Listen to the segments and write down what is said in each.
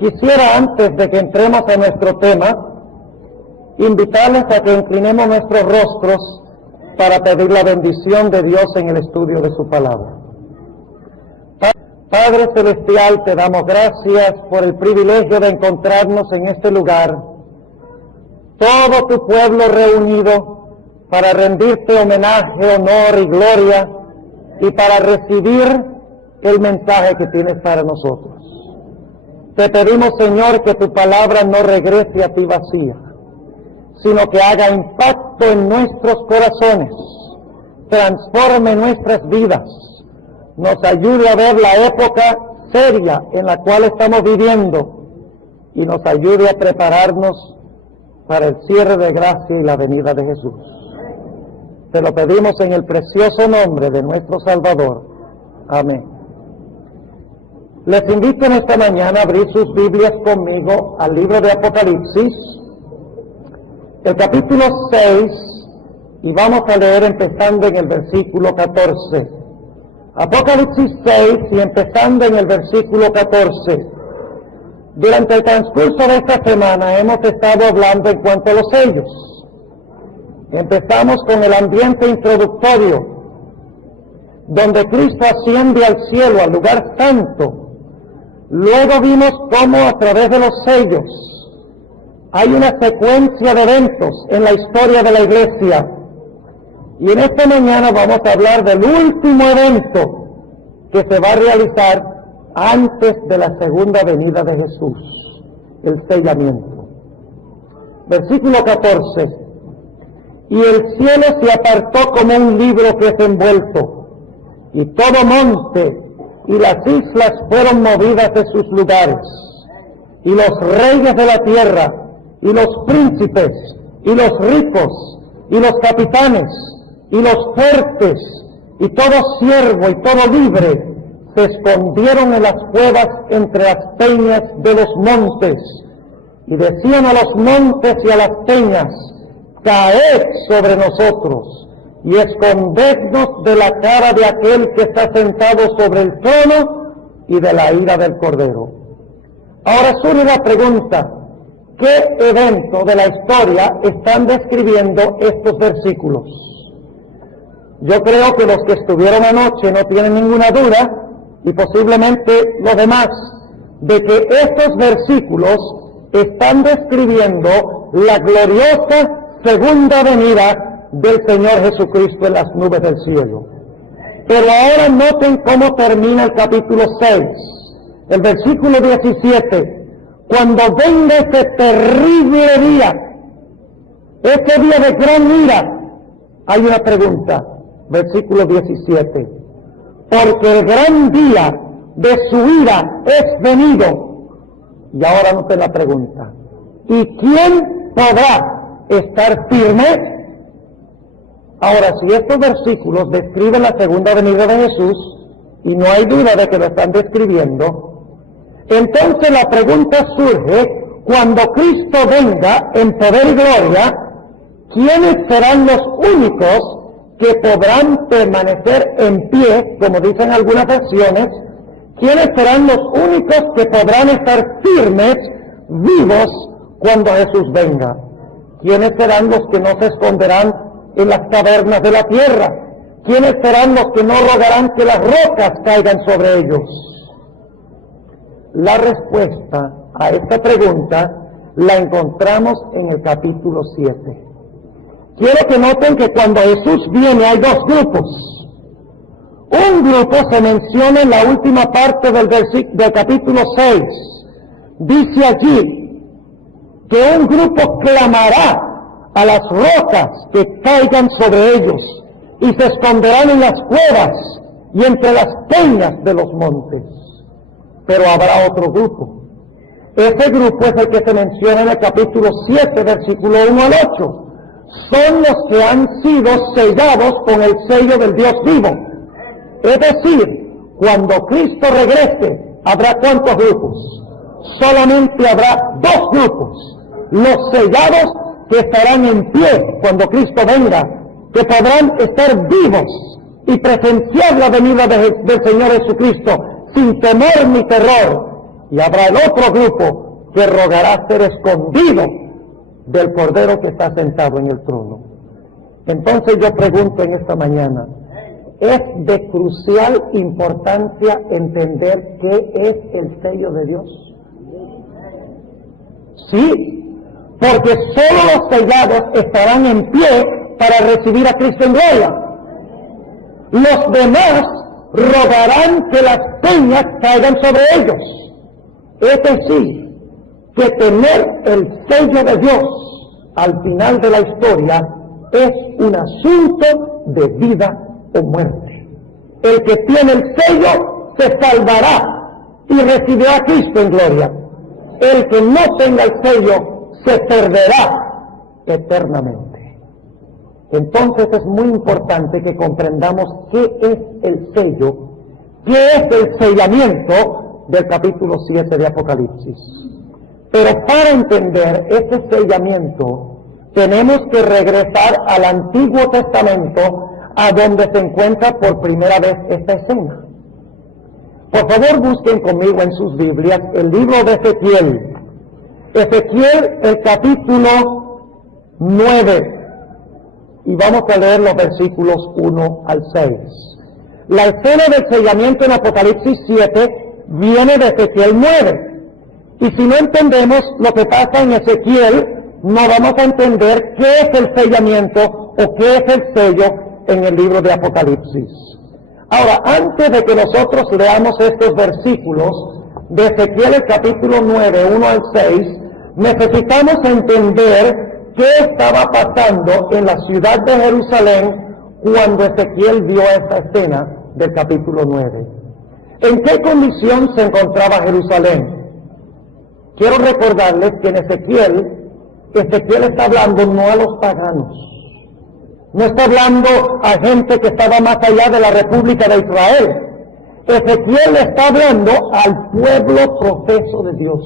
Quisiera, antes de que entremos a nuestro tema, invitarles a que inclinemos nuestros rostros para pedir la bendición de Dios en el estudio de su palabra. Padre Celestial, te damos gracias por el privilegio de encontrarnos en este lugar, todo tu pueblo reunido para rendirte homenaje, honor y gloria y para recibir el mensaje que tienes para nosotros. Te pedimos, Señor, que tu palabra no regrese a ti vacía, sino que haga impacto en nuestros corazones, transforme nuestras vidas, nos ayude a ver la época seria en la cual estamos viviendo y nos ayude a prepararnos para el cierre de gracia y la venida de Jesús. Te lo pedimos en el precioso nombre de nuestro Salvador. Amén. Les invito en esta mañana a abrir sus Biblias conmigo al libro de Apocalipsis, el capítulo 6, y vamos a leer empezando en el versículo 14. Apocalipsis 6 y empezando en el versículo 14. Durante el transcurso de esta semana hemos estado hablando en cuanto a los sellos. Empezamos con el ambiente introductorio, donde Cristo asciende al cielo, al lugar santo. Luego vimos cómo a través de los sellos hay una secuencia de eventos en la historia de la iglesia. Y en esta mañana vamos a hablar del último evento que se va a realizar antes de la segunda venida de Jesús, el sellamiento. Versículo 14. Y el cielo se apartó como un libro que es envuelto, y todo monte y las islas fueron movidas de sus lugares, y los reyes de la tierra, y los príncipes, y los ricos, y los capitanes, y los fuertes, y todo siervo y todo libre, se escondieron en las cuevas entre las peñas de los montes, y decían a los montes y a las peñas: caed sobre nosotros, y escondednos de la cara de aquel que está sentado sobre el trono y de la ira del Cordero. Ahora surge la pregunta: ¿qué evento de la historia están describiendo estos versículos? Yo creo que los que estuvieron anoche no tienen ninguna duda, y posiblemente los demás, de que estos versículos están describiendo la gloriosa segunda venida del Señor Jesucristo en las nubes del cielo. Pero ahora noten cómo termina el capítulo 6, el versículo 17. Cuando venga ese terrible día, ese día de gran ira, hay una pregunta, versículo 17. Porque el gran día de su ira es venido. Y ahora noten la pregunta: ¿y quién podrá estar firme? Ahora, si estos versículos describen la segunda venida de Jesús, y no hay duda de que lo están describiendo, entonces la pregunta surge: cuando Cristo venga en poder y gloria, ¿quiénes serán los únicos que podrán permanecer en pie, como dicen algunas versiones? ¿Quiénes serán los únicos que podrán estar firmes, vivos, cuando Jesús venga? ¿Quiénes serán los que no se esconderán en las cavernas de la tierra? ¿Quiénes serán los que no rogarán que las rocas caigan sobre ellos? La respuesta a esta pregunta la encontramos en el capítulo 7. Quiero que noten que cuando Jesús viene hay dos grupos. Un grupo se menciona en la última parte del capítulo 6. Dice allí que un grupo clamará a las rocas que caigan sobre ellos y se esconderán en las cuevas y entre las peñas de los montes. Pero habrá otro grupo. Ese grupo es el que se menciona en el capítulo 7, versículo 1 al 8. Son los que han sido sellados con el sello del Dios vivo. Es decir, cuando Cristo regrese, ¿habrá cuántos grupos? Solamente habrá dos grupos: los sellados, que estarán en pie cuando Cristo venga, que podrán estar vivos y presenciar la venida del Señor Jesucristo sin temor ni terror, y habrá el otro grupo que rogará ser escondido del Cordero que está sentado en el trono. Entonces yo pregunto en esta mañana, ¿es de crucial importancia entender qué es el sello de Dios? Sí, porque solo los sellados estarán en pie para recibir a Cristo en gloria. Los demás rogarán que las peñas caigan sobre ellos. Es decir, que tener el sello de Dios al final de la historia es un asunto de vida o muerte. El que tiene el sello se salvará y recibirá a Cristo en gloria. El que no tenga el sello se perderá eternamente. Entonces es muy importante que comprendamos qué es el sello, qué es el sellamiento del capítulo 7 de Apocalipsis. Pero para entender ese sellamiento tenemos que regresar al Antiguo Testamento, a donde se encuentra por primera vez esta escena. Por favor, busquen conmigo en sus Biblias el libro de Ezequiel. Ezequiel, el capítulo 9. Y vamos a leer los versículos 1 al 6. La escena del sellamiento en Apocalipsis 7 viene de Ezequiel 9. Y si no entendemos lo que pasa en Ezequiel, no vamos a entender qué es el sellamiento o qué es el sello en el libro de Apocalipsis. Ahora, antes de que nosotros leamos estos versículos de Ezequiel el capítulo 9, 1 al 6, necesitamos entender qué estaba pasando en la ciudad de Jerusalén cuando Ezequiel vio esta escena del capítulo 9. ¿En qué condición se encontraba Jerusalén? Quiero recordarles que en Ezequiel está hablando no a los paganos, no está hablando a gente que estaba más allá de la República de Israel. Ezequiel está hablando al pueblo profeso de Dios,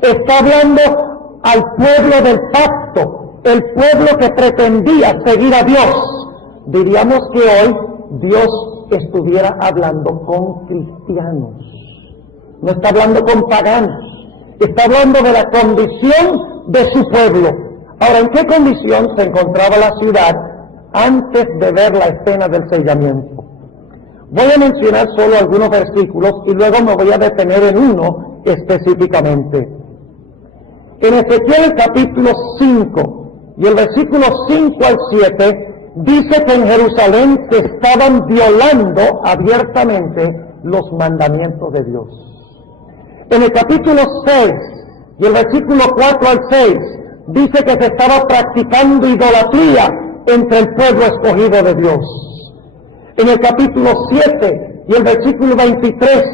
está hablando al pueblo del pacto, el pueblo que pretendía seguir a Dios. Diríamos que hoy Dios estuviera hablando con cristianos, no está hablando con paganos, está hablando de la condición de su pueblo. Ahora, ¿en qué condición se encontraba la ciudad antes de ver la escena del sellamiento? Voy a mencionar solo algunos versículos y luego me voy a detener en uno específicamente. En Ezequiel capítulo 5 y el versículo 5 al 7 dice que en Jerusalén se estaban violando abiertamente los mandamientos de Dios. En el capítulo 6 y el versículo 4 al 6 dice que se estaba practicando idolatría entre el pueblo escogido de Dios. En el capítulo 7 y el versículo 23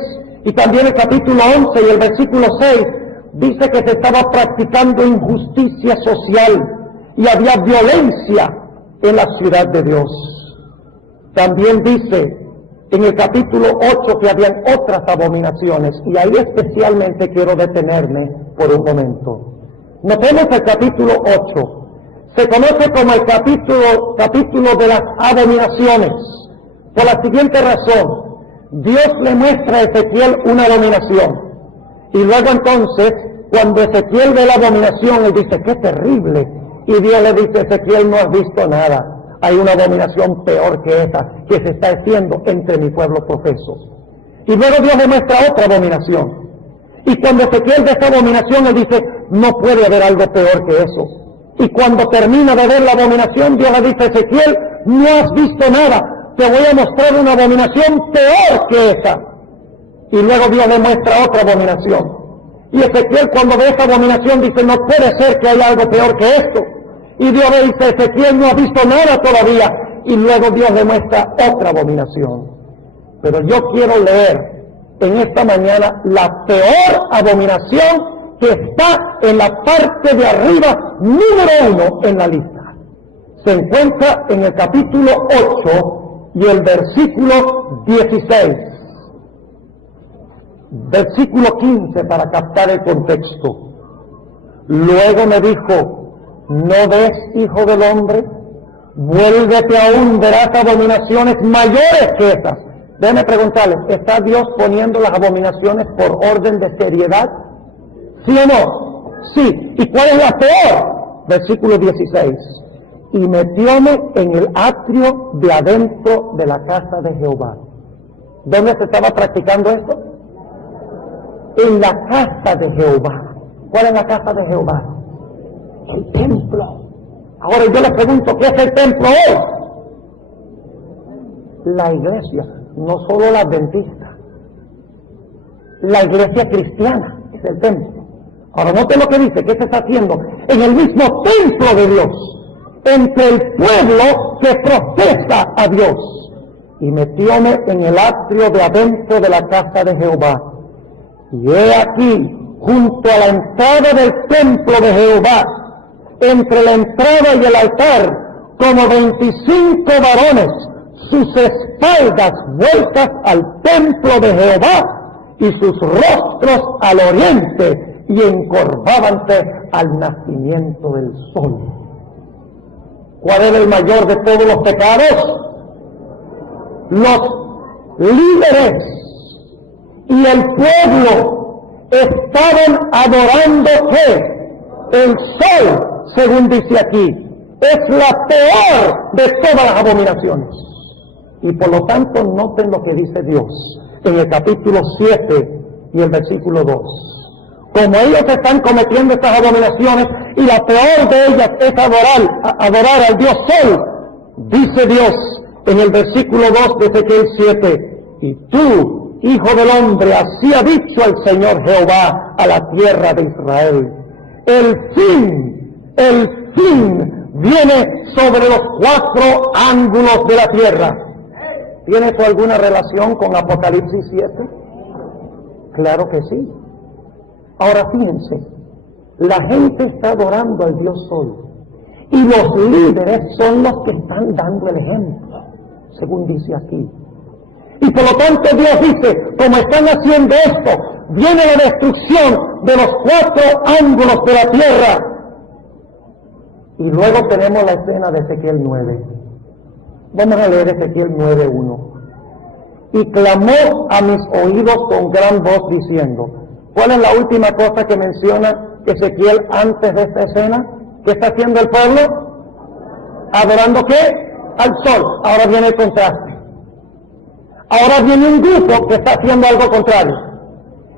y también el capítulo 11 y el versículo 6 dice que se estaba practicando injusticia social y había violencia en la ciudad de Dios. También dice en el capítulo 8 que habían otras abominaciones, y ahí especialmente quiero detenerme por un momento. Notemos el capítulo 8. Se conoce como el capítulo de las abominaciones, por la siguiente razón. Dios le muestra a Ezequiel una abominación, y luego entonces, cuando Ezequiel ve la abominación, él dice, ¡qué terrible! Y Dios le dice, Ezequiel, no has visto nada. Hay una abominación peor que esa que se está haciendo entre mi pueblo profeso. Y luego Dios le muestra otra abominación. Y cuando Ezequiel ve esta abominación, él dice, no puede haber algo peor que eso. Y cuando termina de ver la abominación, Dios le dice, Ezequiel, no has visto nada. Te voy a mostrar una abominación peor que esa. Y luego Dios le muestra otra abominación. Y Ezequiel, cuando ve esta abominación, dice, no puede ser que haya algo peor que esto. Y Dios le dice, Ezequiel no ha visto nada todavía. Y luego Dios le muestra otra abominación. Pero yo quiero leer en esta mañana la peor abominación que está en la parte de arriba, número 1 en la lista. Se encuentra en el capítulo 8 y el versículo 16. Versículo 15 para captar el contexto. Luego me dijo, ¿no ves, hijo del hombre? Vuélvete aún, verás abominaciones mayores que esas. Déjenme preguntarles, ¿está Dios poniendo las abominaciones por orden de seriedad? ¿Sí o no? Sí. ¿Y cuál es la peor? Versículo 16. Y metióme en el atrio de adentro de la casa de Jehová. ¿Dónde se estaba practicando esto? En la casa de Jehová. ¿Cuál es la casa de Jehová? El templo. Ahora yo les pregunto, ¿qué es el templo hoy? La iglesia, no solo la adventista. La iglesia cristiana es el templo. Ahora noten lo que dice, ¿qué se está haciendo? En el mismo templo de Dios, entre el pueblo que profesa a Dios. Y metióme en el atrio de adentro de la casa de Jehová. Y he aquí, junto a la entrada del templo de Jehová, entre la entrada y el altar, como 25 varones, sus espaldas vueltas al templo de Jehová y sus rostros al oriente, y encorvábanse al nacimiento del sol. ¿Cuál era el mayor de todos los pecados? Los líderes y el pueblo estaban adorando ¿qué? El sol, según dice aquí. Es la peor de todas las abominaciones. Y por lo tanto, noten lo que dice Dios en el capítulo 7 y el versículo 2. Como ellos están cometiendo estas abominaciones, y la peor de ellas es adorar al Dios Sol, dice Dios en el versículo 2 de Ezequiel 7, y tú, hijo del hombre, así ha dicho el Señor Jehová a la tierra de Israel, el fin viene sobre los 4 ángulos de la tierra. ¿Tiene esto alguna relación con Apocalipsis 7? Claro que sí. Ahora fíjense, la gente está adorando al Dios Sol y los líderes son los que están dando el ejemplo, según dice aquí. Y por lo tanto Dios dice, como están haciendo esto, viene la destrucción de los 4 ángulos de la tierra. Y luego tenemos la escena de Ezequiel 9. Vamos a leer Ezequiel 9:1. Y clamó a mis oídos con gran voz diciendo. ¿Cuál es la última cosa que menciona Ezequiel antes de esta escena? ¿Qué está haciendo el pueblo? ¿Adorando qué? Al sol. Ahora viene el contraste. Ahora viene un grupo que está haciendo algo contrario.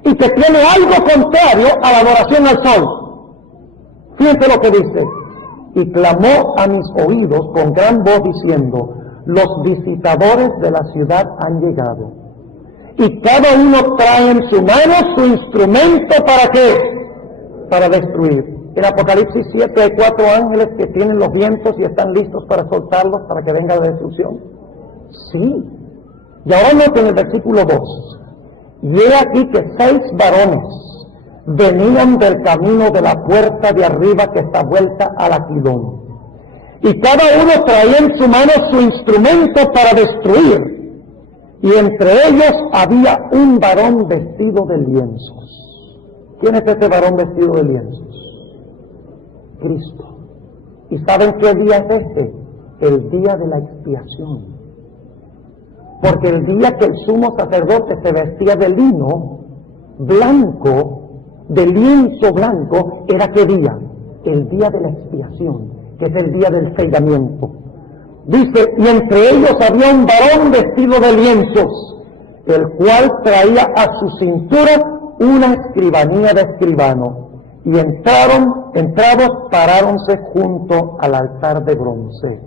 Y que tiene algo contrario a la adoración al sol. Fíjense lo que dice. Y clamó a mis oídos con gran voz diciendo, los visitadores de la ciudad han llegado. Y cada uno trae en su mano su instrumento, ¿para qué? Para destruir. En Apocalipsis 7 hay 4 ángeles que tienen los vientos y están listos para soltarlos para que venga la destrucción. Sí. Y ahora noten el versículo 2. Y he aquí que 6 varones venían del camino de la puerta de arriba que está vuelta al Aquilón. Y cada uno traía en su mano su instrumento para destruir. Y entre ellos había un varón vestido de lienzos. ¿Quién es este varón vestido de lienzos? Cristo. ¿Y saben qué día es este? El día de la expiación. Porque el día que el sumo sacerdote se vestía de lino blanco, de lienzo blanco, ¿era qué día? El día de la expiación, que es el día del sellamiento. Dice, y entre ellos había un varón vestido de lienzos, el cual traía a su cintura una escribanía de escribano. Y entrados, paráronse junto al altar de bronce.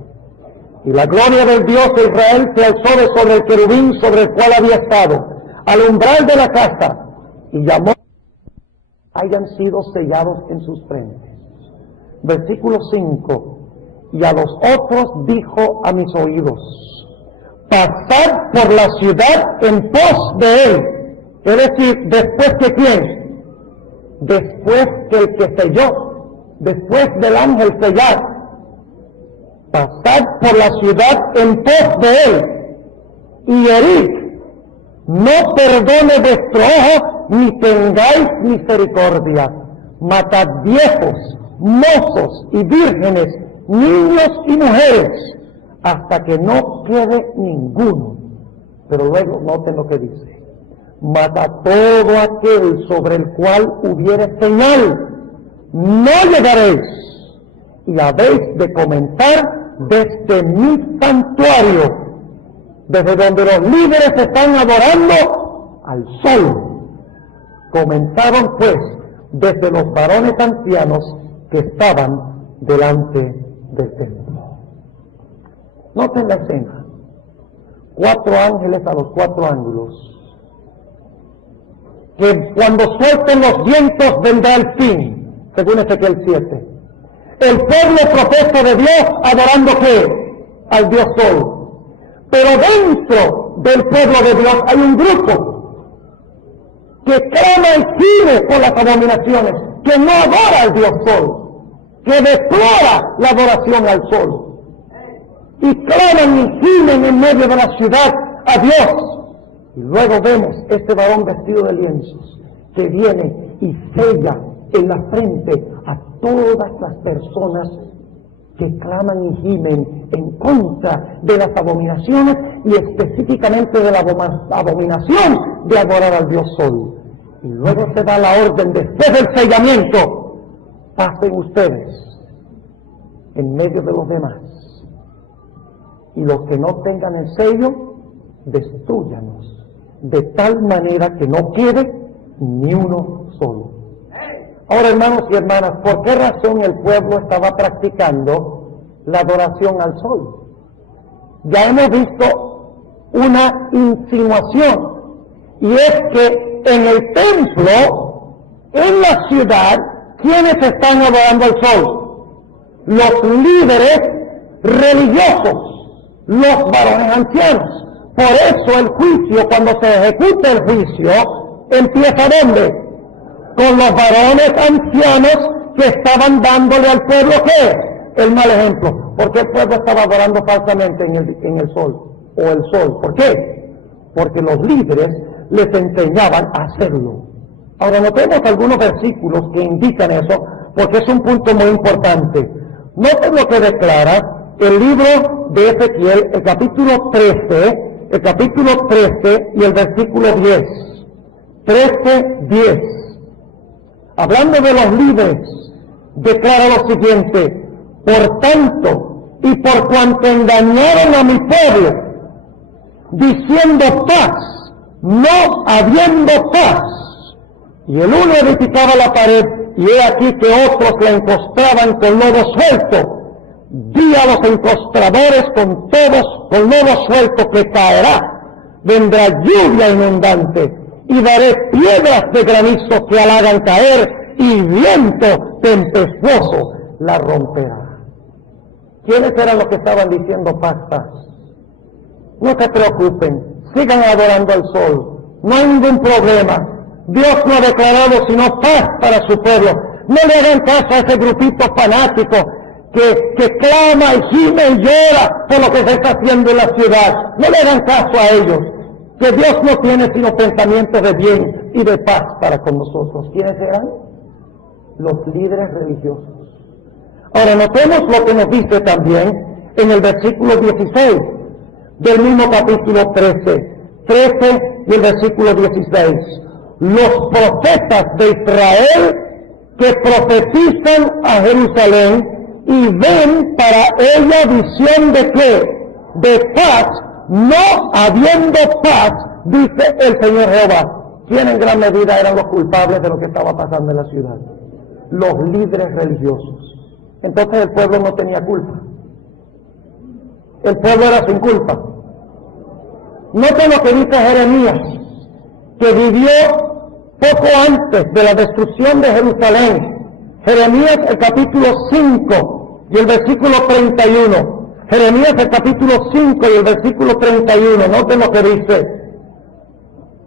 Y la gloria del Dios de Israel se alzó de sobre el querubín sobre el cual había estado, al umbral de la casa, y llamó, hayan sido sellados en sus frentes. Versículo 5. Y a los otros dijo a mis oídos, pasad por la ciudad en pos de él. Es decir, ¿después que quién? Después que el que selló, después del ángel sellar. Pasad por la ciudad en pos de él, y herid, no perdone vuestro ojo, ni tengáis misericordia. Matad viejos, mozos y vírgenes, niños y mujeres, hasta que no quede ninguno. Pero luego noten lo que dice: mas a todo aquel sobre el cual hubiere señal, no llegaréis, y habéis de comentar desde mi santuario, desde donde los líderes están adorando al sol. Comenzaron pues desde los varones ancianos que estaban delante del templo. Noten la escena: 4 ángeles a los 4 ángulos, que cuando suelten los vientos vendrá el fin, según Ezequiel 7. El pueblo profeso de Dios adorando ¿qué? Al Dios Sol. Pero dentro del pueblo de Dios hay un grupo que clama y gime por las abominaciones, que no adora al Dios Sol, que deplora la adoración al Sol. Y claman y gimen en medio de la ciudad a Dios. Y luego vemos este varón vestido de lienzos que viene y sella en la frente a todas las personas que claman y gimen en contra de las abominaciones, y específicamente de la abominación de adorar al Dios Sol. Y luego se da la orden, después del sellamiento: pasen ustedes en medio de los demás, y los que no tengan el sello, destrúyanos, de tal manera que no quede ni uno solo. Ahora, hermanos y hermanas, ¿por qué razón el pueblo estaba practicando la adoración al sol? Ya hemos visto una insinuación, y es que en el templo, en la ciudad, ¿quiénes están adorando al sol? Los líderes religiosos, los varones ancianos. Por eso el juicio, cuando se ejecuta el juicio, empieza ¿dónde? Con los varones ancianos que estaban dándole al pueblo ¿qué? El mal ejemplo. ¿Por qué el pueblo estaba adorando falsamente en el sol? O el sol. ¿Por qué? Porque los líderes les enseñaban a hacerlo. Ahora notemos algunos versículos que indican eso, porque es un punto muy importante. Noten lo que declara el libro de Ezequiel, el capítulo 13 y el versículo 10. 13:10. Hablando de los líderes, declara lo siguiente: por tanto, y por cuanto engañaron a mi pueblo, diciendo paz, no habiendo paz, y el uno edificaba la pared, y he aquí que otros la encostraban con lodo suelto, di a los encostradores con lodo suelto que caerá, vendrá lluvia inundante, y daré piedras de granizo que la hagan caer, y viento tempestuoso la romperá. ¿Quiénes eran los que estaban diciendo paz, paz? No se preocupen, sigan adorando al sol, no hay ningún problema. Dios no ha declarado sino paz para su pueblo. No le hagan caso a ese grupito fanático que clama y gime y llora por lo que se está haciendo en la ciudad. No le hagan caso a ellos, que Dios no tiene sino pensamientos de bien y de paz para con nosotros. ¿Quiénes eran? Los líderes religiosos. Ahora notemos lo que nos dice también en el versículo 16 del mismo capítulo 13 y el versículo 16. Los profetas de Israel que profetizan a Jerusalén y ven para ella visión de ¿qué? De paz, no habiendo paz, dice el Señor Jehová. ¿Quién en gran medida eran los culpables de lo que estaba pasando en la ciudad? Los líderes religiosos. Entonces el pueblo no tenía culpa. El pueblo era sin culpa. Noten lo que dice Jeremías, que vivió poco antes de la destrucción de Jerusalén. Jeremías el capítulo 5 y el versículo 31. Jeremías el capítulo 5 y el versículo 31. Noten lo que dice.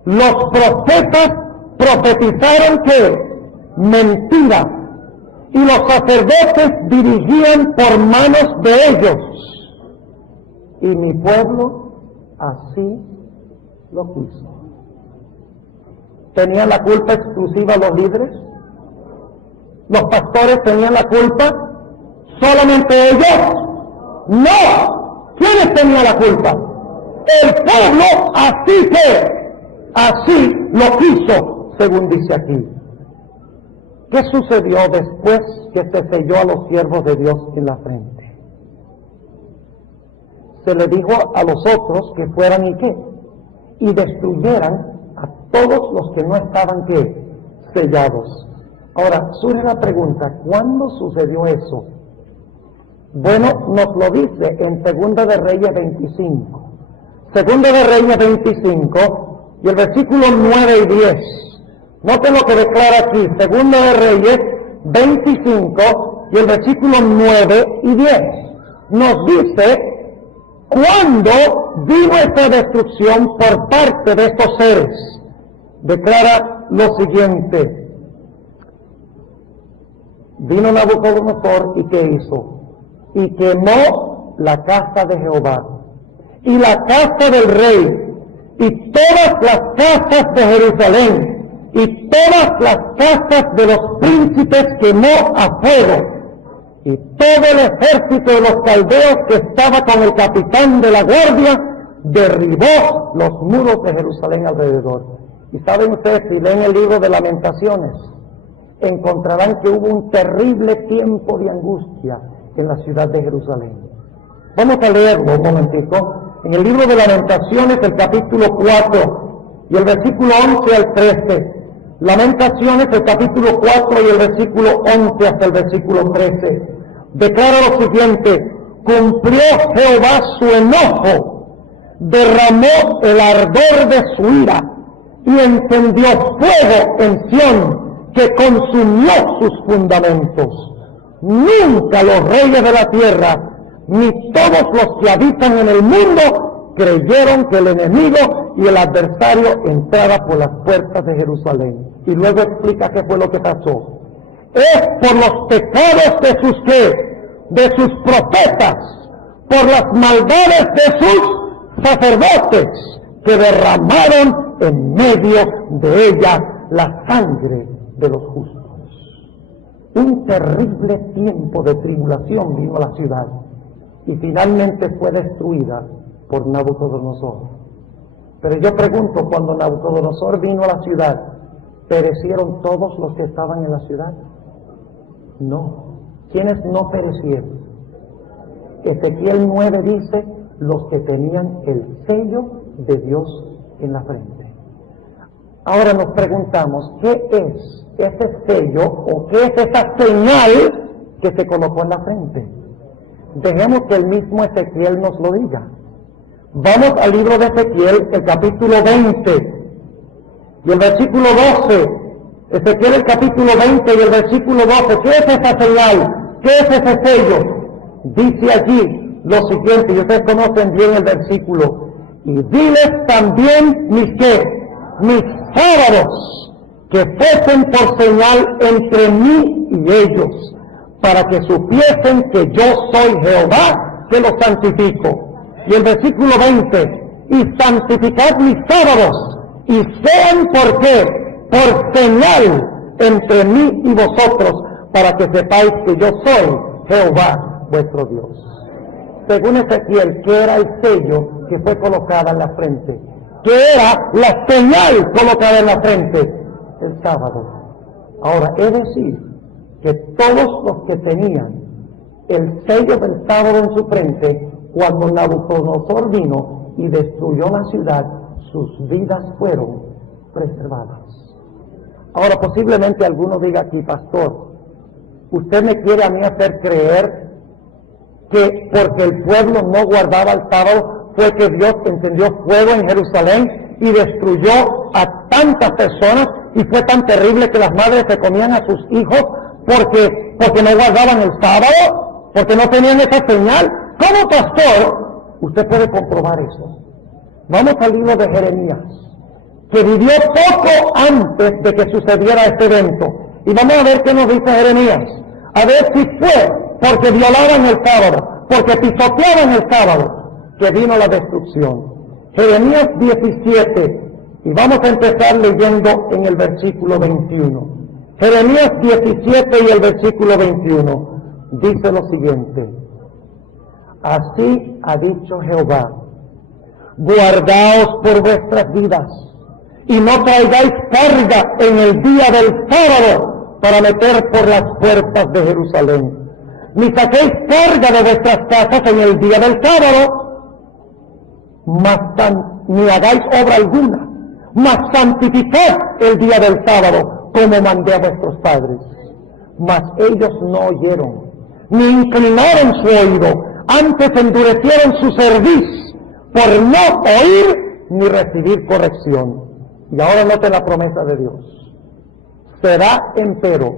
Los profetas profetizaron que mentira, y los sacerdotes dirigían por manos de ellos, y mi pueblo así lo quiso. ¿Tenían la culpa exclusiva los líderes? ¿Los pastores tenían la culpa? ¿Solamente ellos? No. ¿Quiénes tenían la culpa? El pueblo así fue, así lo quiso, según dice aquí. ¿Qué sucedió después que se selló a los siervos de Dios en la frente? Se le dijo a los otros que fueran y qué, y destruyeran a todos los que no estaban qué, sellados. Ahora, surge la pregunta, ¿cuándo sucedió eso? Bueno, nos lo dice en Segunda de Reyes 25. Segunda de Reyes 25 y el versículo 9 y 10. Noten lo que declara aquí, Segunda de Reyes 25 y el versículo 9 y 10. Nos dice cuándo vino esta destrucción por parte de estos seres. Declara lo siguiente. Vino Nabucodonosor y ¿qué hizo? Y quemó la casa de Jehová y la casa del rey y todas las casas de Jerusalén y todas las casas de los príncipes quemó a fuego, y todo el ejército de los caldeos que estaba con el capitán de la guardia derribó los muros de Jerusalén alrededor. Y saben ustedes, si leen el libro de Lamentaciones, encontrarán que hubo un terrible tiempo de angustia en la ciudad de Jerusalén. Vamos a leerlo un momentico. En el libro de Lamentaciones, el capítulo 4 y el versículo 11 al 13. Lamentaciones, el capítulo 4 y el versículo 11 hasta el versículo 13. Declara lo siguiente: cumplió Jehová su enojo, derramó el ardor de su ira y encendió fuego en Sión, que consumió sus fundamentos. Nunca los reyes de la tierra, ni todos los que habitan en el mundo, creyeron que el enemigo y el adversario entrara por las puertas de Jerusalén. Y luego explica qué fue lo que pasó. Es por los pecados de sus ¿qué? De sus profetas, por las maldades de sus sacerdotes, que derramaron en medio de ella la sangre de los justos. Un terrible tiempo de tribulación vino a la ciudad y finalmente fue destruida por Nabucodonosor. Pero yo pregunto, cuando Nabucodonosor vino a la ciudad, ¿perecieron todos los que estaban en la ciudad? No. ¿Quiénes no perecieron? Ezequiel 9 dice, los que tenían el sello de Dios en la frente. Ahora nos preguntamos, ¿qué es ese sello o qué es esa señal que se colocó en la frente? Dejemos que el mismo Ezequiel nos lo diga. Vamos al libro de Ezequiel, el capítulo 20 y el versículo 12. Ezequiel, el capítulo 20 y el versículo 12. ¿Qué es esa señal? ¿Qué es ese sello? Dice allí lo siguiente, y ustedes conocen bien el versículo: y diles también mis ¿qué? Mis sábados, que fuesen por señal entre mí y ellos, para que supiesen que yo soy Jehová, que los santifico. Y el versículo 20, y santificad mis sábados, y sean ¿por qué? Por señal entre mí y vosotros, para que sepáis que yo soy Jehová, vuestro Dios. Según Ezequiel, ¿qué era el sello que fue colocada en la frente? ¿Qué era la señal colocada en la frente? El sábado. Ahora, es decir, que todos los que tenían el sello del sábado en su frente, cuando Nabucodonosor vino y destruyó la ciudad, sus vidas fueron preservadas. Ahora, posiblemente alguno diga aquí, pastor, usted me quiere a mí hacer creer que porque el pueblo no guardaba el sábado fue que Dios encendió fuego en Jerusalén y destruyó a tantas personas, y fue tan terrible que las madres se comían a sus hijos porque no guardaban el sábado, porque no tenían esa señal. ¿Cómo, pastor? Usted puede comprobar eso. Vamos al libro de Jeremías, que vivió poco antes de que sucediera este evento, y vamos a ver qué nos dice Jeremías, a ver si fue porque violaban el sábado, porque pisoteaban el sábado, que vino la destrucción. Jeremías 17, y vamos a empezar leyendo en el versículo 21. Jeremías 17 y el versículo 21 dice lo siguiente: así ha dicho Jehová, guardaos por vuestras vidas, y no traigáis carga en el día del sábado para meter por las puertas de Jerusalén, ni saquéis carga de vuestras casas en el día del sábado, ni hagáis obra alguna, mas santificad el día del sábado, como mandé a vuestros padres. Mas ellos no oyeron, ni inclinaron su oído, antes endurecieron su cerviz, por no oír ni recibir corrección. Y ahora note la promesa de Dios. Será empero,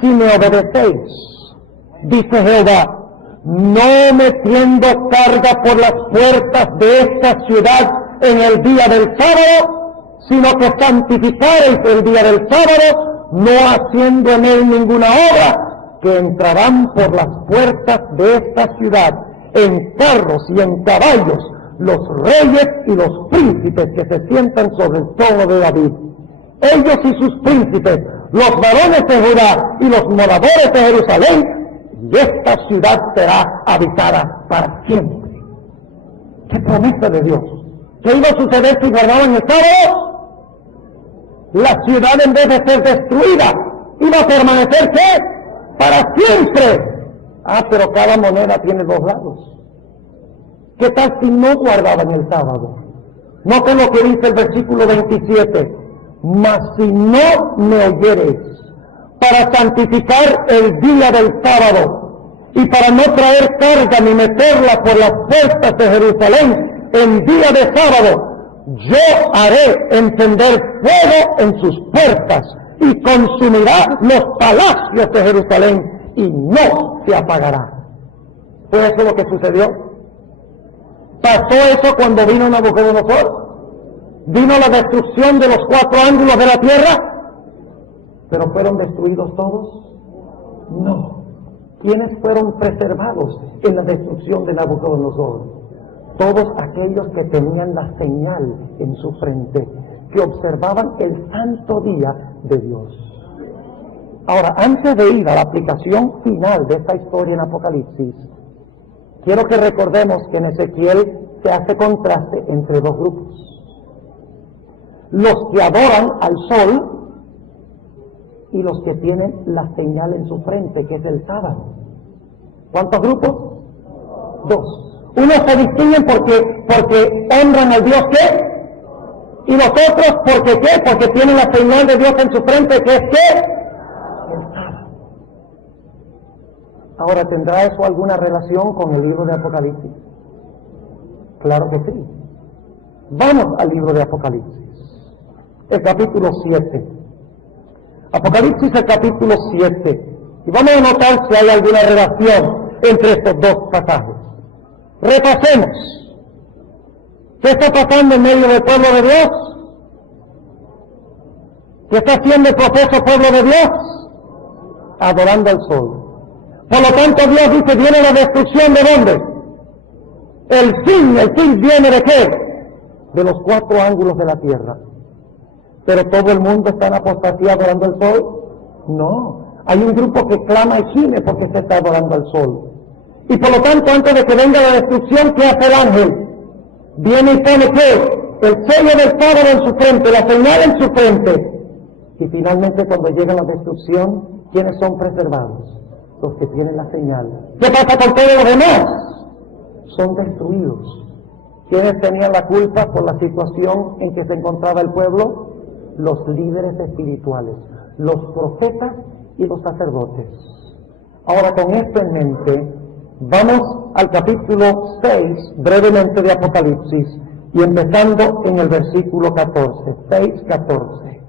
si me obedecéis, dice Jehová, no metiendo carga por las puertas de esta ciudad en el día del sábado, sino que santificaréis el día del sábado, no haciendo en él ninguna obra, que entrarán por las puertas de esta ciudad en carros y en caballos los reyes y los príncipes que se sientan sobre el trono de David, ellos y sus príncipes, los varones de Judá y los moradores de Jerusalén, y esta ciudad será habitada para siempre. ¡Qué promesa de Dios! ¿Qué iba a suceder si guardaban el sábado? La ciudad, en vez de ser destruida, iba a permanecer, ¿qué? Para siempre. Pero cada moneda tiene dos lados. ¿Qué tal si no guardaban el sábado? Noten lo que dice el versículo 27. Mas si no me oyereis, para santificar el día del sábado, y para no traer carga ni meterla por las puertas de Jerusalén en día de sábado, yo haré encender fuego en sus puertas, y consumirá los palacios de Jerusalén, y no se apagará. ¿Fue eso lo que sucedió? ¿Pasó eso cuando vino Nabucodonosor? ¿Vino la destrucción de los 4 ángulos de la tierra? ¿Pero fueron destruidos todos? No. ¿Quiénes fueron preservados en la destrucción de Nabucodonosor? Todos aquellos que tenían la señal en su frente, que observaban el santo día de Dios. Ahora, antes de ir a la aplicación final de esta historia en Apocalipsis, quiero que recordemos que en Ezequiel se hace contraste entre dos grupos. Los que adoran al sol y los que tienen la señal en su frente, que es el sábado. ¿Cuántos grupos? 2. Unos se distinguen porque honran al Dios ¿qué? Y los otros porque ¿qué? Porque tienen la señal de Dios en su frente, que es ¿qué? El sábado. Ahora, ¿tendrá eso alguna relación con el libro de Apocalipsis? Claro que sí. Vamos al libro de Apocalipsis. El capítulo 7. Apocalipsis, el capítulo 7. Y vamos a notar si hay alguna relación entre estos dos pasajes. Repasemos. ¿Qué está pasando en medio del pueblo de Dios? ¿Qué está haciendo el profeso pueblo de Dios? Adorando al sol. Por lo tanto, Dios dice, viene la destrucción ¿de dónde? El fin viene ¿de qué? De los 4 ángulos de la tierra. ¿Pero todo el mundo está en apostasía adorando al sol? No. Hay un grupo que clama y gime porque se está adorando al sol. Y por lo tanto, antes de que venga la destrucción, ¿qué hace el ángel? Viene y pone ¿qué? El sello del sábado en su frente, la señal en su frente. Y finalmente, cuando llega la destrucción, ¿quiénes son preservados? Los que tienen la señal. ¿Qué pasa con todos los demás? Son destruidos. ¿Quiénes tenían la culpa por la situación en que se encontraba el pueblo? Los líderes espirituales, los profetas y los sacerdotes. Ahora, con esto en mente, vamos al capítulo 6, brevemente, de Apocalipsis, y empezando en el versículo 14, 6:14.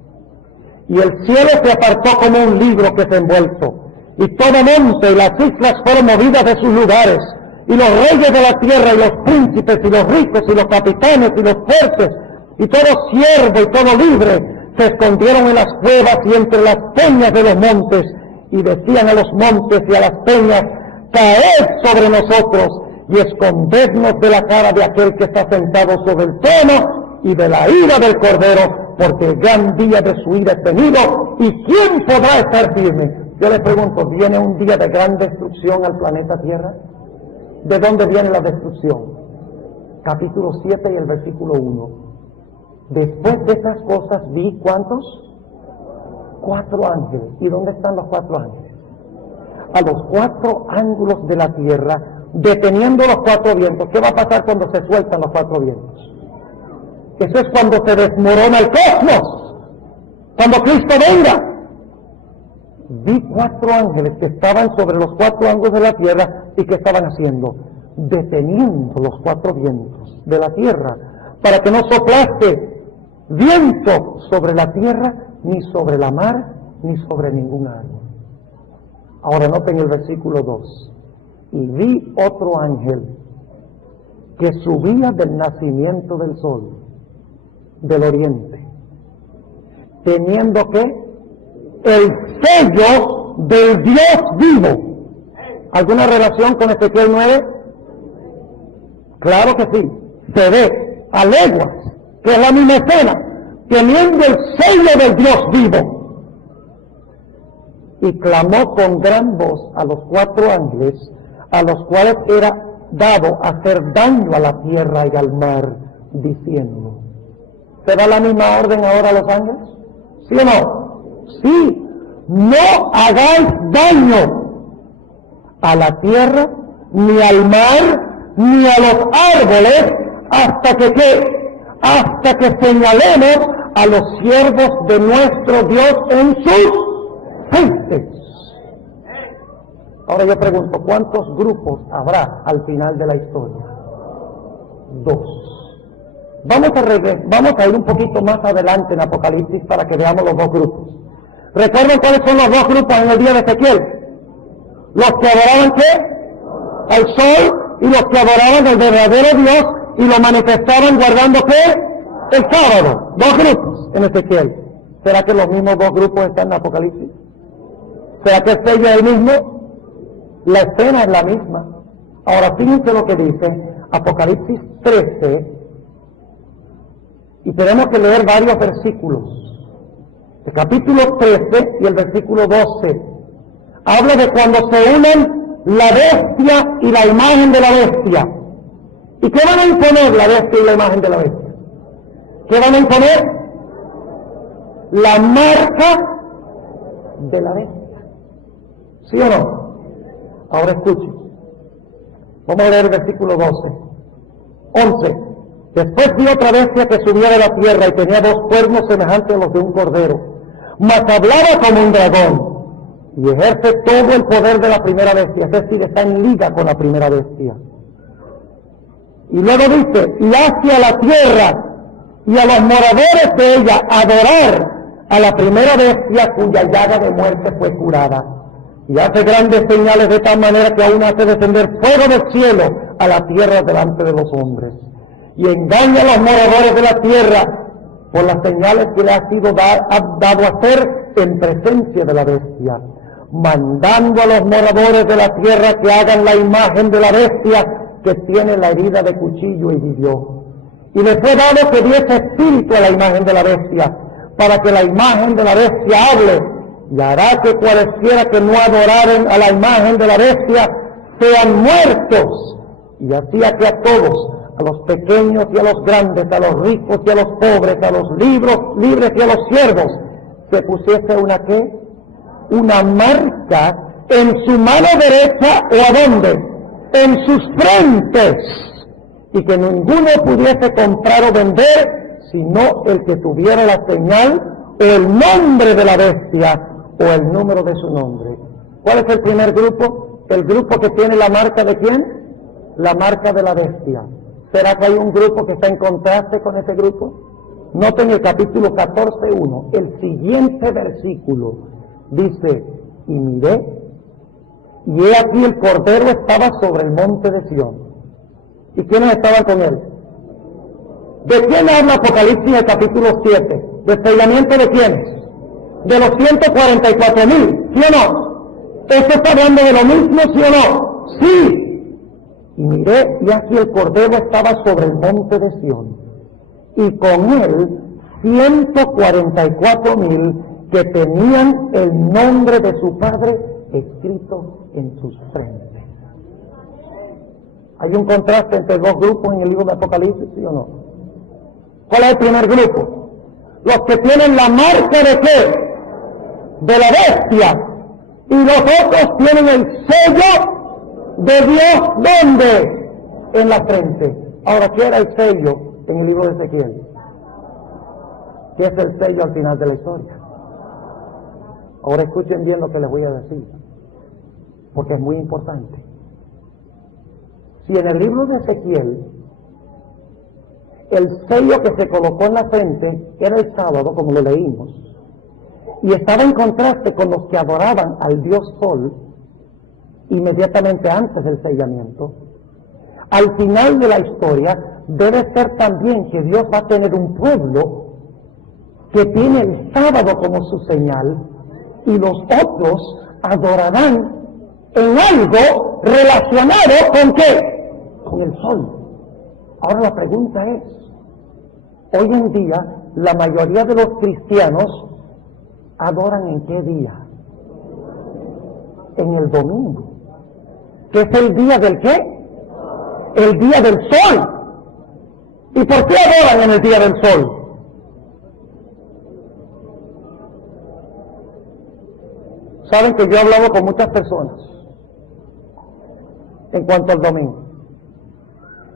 Y el cielo se apartó como un libro que se envuelto, y todo monte y las islas fueron movidas de sus lugares, y los reyes de la tierra, y los príncipes, y los ricos, y los capitanes, y los fuertes, y todo siervo y todo libre, se escondieron en las cuevas y entre las peñas de los montes, y decían a los montes y a las peñas, caed sobre nosotros, y escondednos de la cara de aquel que está sentado sobre el trono, y de la ira del Cordero, porque el gran día de su ira es venido, y ¿quién podrá estar firme? Yo les pregunto, ¿viene un día de gran destrucción al planeta Tierra? ¿De dónde viene la destrucción? capítulo 7 y el versículo 1. Después de estas cosas vi, ¿cuántos? 4 ángeles. ¿Y dónde están los 4 ángeles? A los 4 ángulos de la tierra, deteniendo los 4 vientos. ¿Qué va a pasar cuando se sueltan los 4 vientos? Eso es cuando se desmorona el cosmos, cuando Cristo venga. Vi 4 ángeles que estaban sobre los 4 ángulos de la tierra y que estaban haciendo, deteniendo los 4 vientos de la tierra, para que no soplase viento sobre la tierra, ni sobre la mar, ni sobre ningún árbol. Ahora noten el versículo 2. Y vi otro ángel que subía del nacimiento del sol, del oriente, teniendo que el sello del Dios vivo. ¿Alguna relación con Ezequiel 9? Claro que sí. Se ve a leguas que es la misma escena, teniendo el sello del Dios vivo. Y clamó con gran voz a los 4 ángeles, a los cuales era dado hacer daño a la tierra y al mar, diciendo: ¿se da la misma orden ahora a los ángeles? ¿Sí o no? Sí. No hagáis daño a la tierra, ni al mar, ni a los árboles, hasta que ¿qué? Hasta que señalemos a los siervos de nuestro Dios en sus frentes. Ahora yo pregunto, ¿cuántos grupos habrá al final de la historia? 2. Vamos a ir un poquito más adelante en Apocalipsis para que veamos los 2 grupos. ¿Recuerdan cuáles son los 2 grupos en el día de Ezequiel? Los que adoraban ¿qué? Al sol, y los que adoraban al verdadero Dios y lo manifestaban guardando ¿qué? El sábado. 2 grupos en Ezequiel. ¿Será que los mismos 2 grupos están en Apocalipsis? ¿Será que el sello es el mismo? La escena es la misma. Ahora fíjense lo que dice Apocalipsis 13, y tenemos que leer varios versículos. El capítulo 13 y el versículo 12 habla de cuando se unen la bestia y la imagen de la bestia. ¿Y qué van a imponer la bestia y la imagen de la bestia? ¿Qué van a imponer? La marca de la bestia. ¿Sí o no? Ahora escuchen. Vamos a leer el versículo 12. 11. Después vi otra bestia que subía de la tierra y tenía 2 cuernos semejantes a los de un cordero, mas hablaba como un dragón, y ejerce todo el poder de la primera bestia, es decir, está en liga con la primera bestia. Y luego dice: y hacia la tierra y a los moradores de ella adorar a la primera bestia, cuya llaga de muerte fue curada. Y hace grandes señales de tal manera que aún hace descender fuego del cielo a la tierra delante de los hombres. Y engaña a los moradores de la tierra por las señales que le ha sido dado a hacer en presencia de la bestia, mandando a los moradores de la tierra que hagan la imagen de la bestia que tiene la herida de cuchillo y vivió. Y les fue dado que diese espíritu a la imagen de la bestia, para que la imagen de la bestia hable, y hará que cualesquiera que no adoraren a la imagen de la bestia sean muertos. Y hacía que a todos, a los pequeños y a los grandes, a los ricos y a los pobres, a los libres y a los siervos, se pusiese una ¿qué? Una marca en su mano derecha, ¿o a dónde? En sus frentes, y que ninguno pudiese comprar o vender, sino el que tuviera la señal o el nombre de la bestia o el número de su nombre. ¿Cuál es el primer grupo? El grupo que tiene la marca ¿de quién? La marca de la bestia. ¿Será que hay un grupo que está en contraste con ese grupo? Noten el capítulo 14:1, el siguiente versículo dice: y miré, y he aquí el Cordero estaba sobre el monte de Sión. ¿Y quiénes estaban con él? ¿De quién habla Apocalipsis en el capítulo 7? ¿Desplegamiento de quiénes? De los 144,000, ¿sí o no? ¿Esto está hablando de lo mismo, sí o no? Sí. Y miré, y aquí el Cordero estaba sobre el monte de Sión, y con él 144,000 que tenían el nombre de su Padre escrito en sus frentes. Hay un contraste entre dos grupos en el libro de Apocalipsis, ¿sí o no? ¿Cuál es el primer grupo? Los que tienen la marca de ¿qué? De la bestia. Y los otros tienen el sello de Dios, ¿dónde? En la frente. Ahora, ¿qué era el sello en el libro de Ezequiel? ¿Qué es el sello al final de la historia? Ahora escuchen bien lo que les voy a decir, porque es muy importante. Si en el libro de Ezequiel el sello que se colocó en la frente era el sábado, como lo leímos, y estaba en contraste con los que adoraban al Dios Sol inmediatamente antes del sellamiento, al final de la historia debe ser también que Dios va a tener un pueblo que tiene el sábado como su señal, y los otros adorarán en algo relacionado ¿con qué? Con el sol. Ahora la pregunta es, hoy en día la mayoría de los cristianos adoran ¿en qué día? En el domingo, que es el día del ¿qué? El día del sol. ¿Y por qué adoran en el día del sol? Saben que yo he hablado con muchas personas en cuanto al domingo.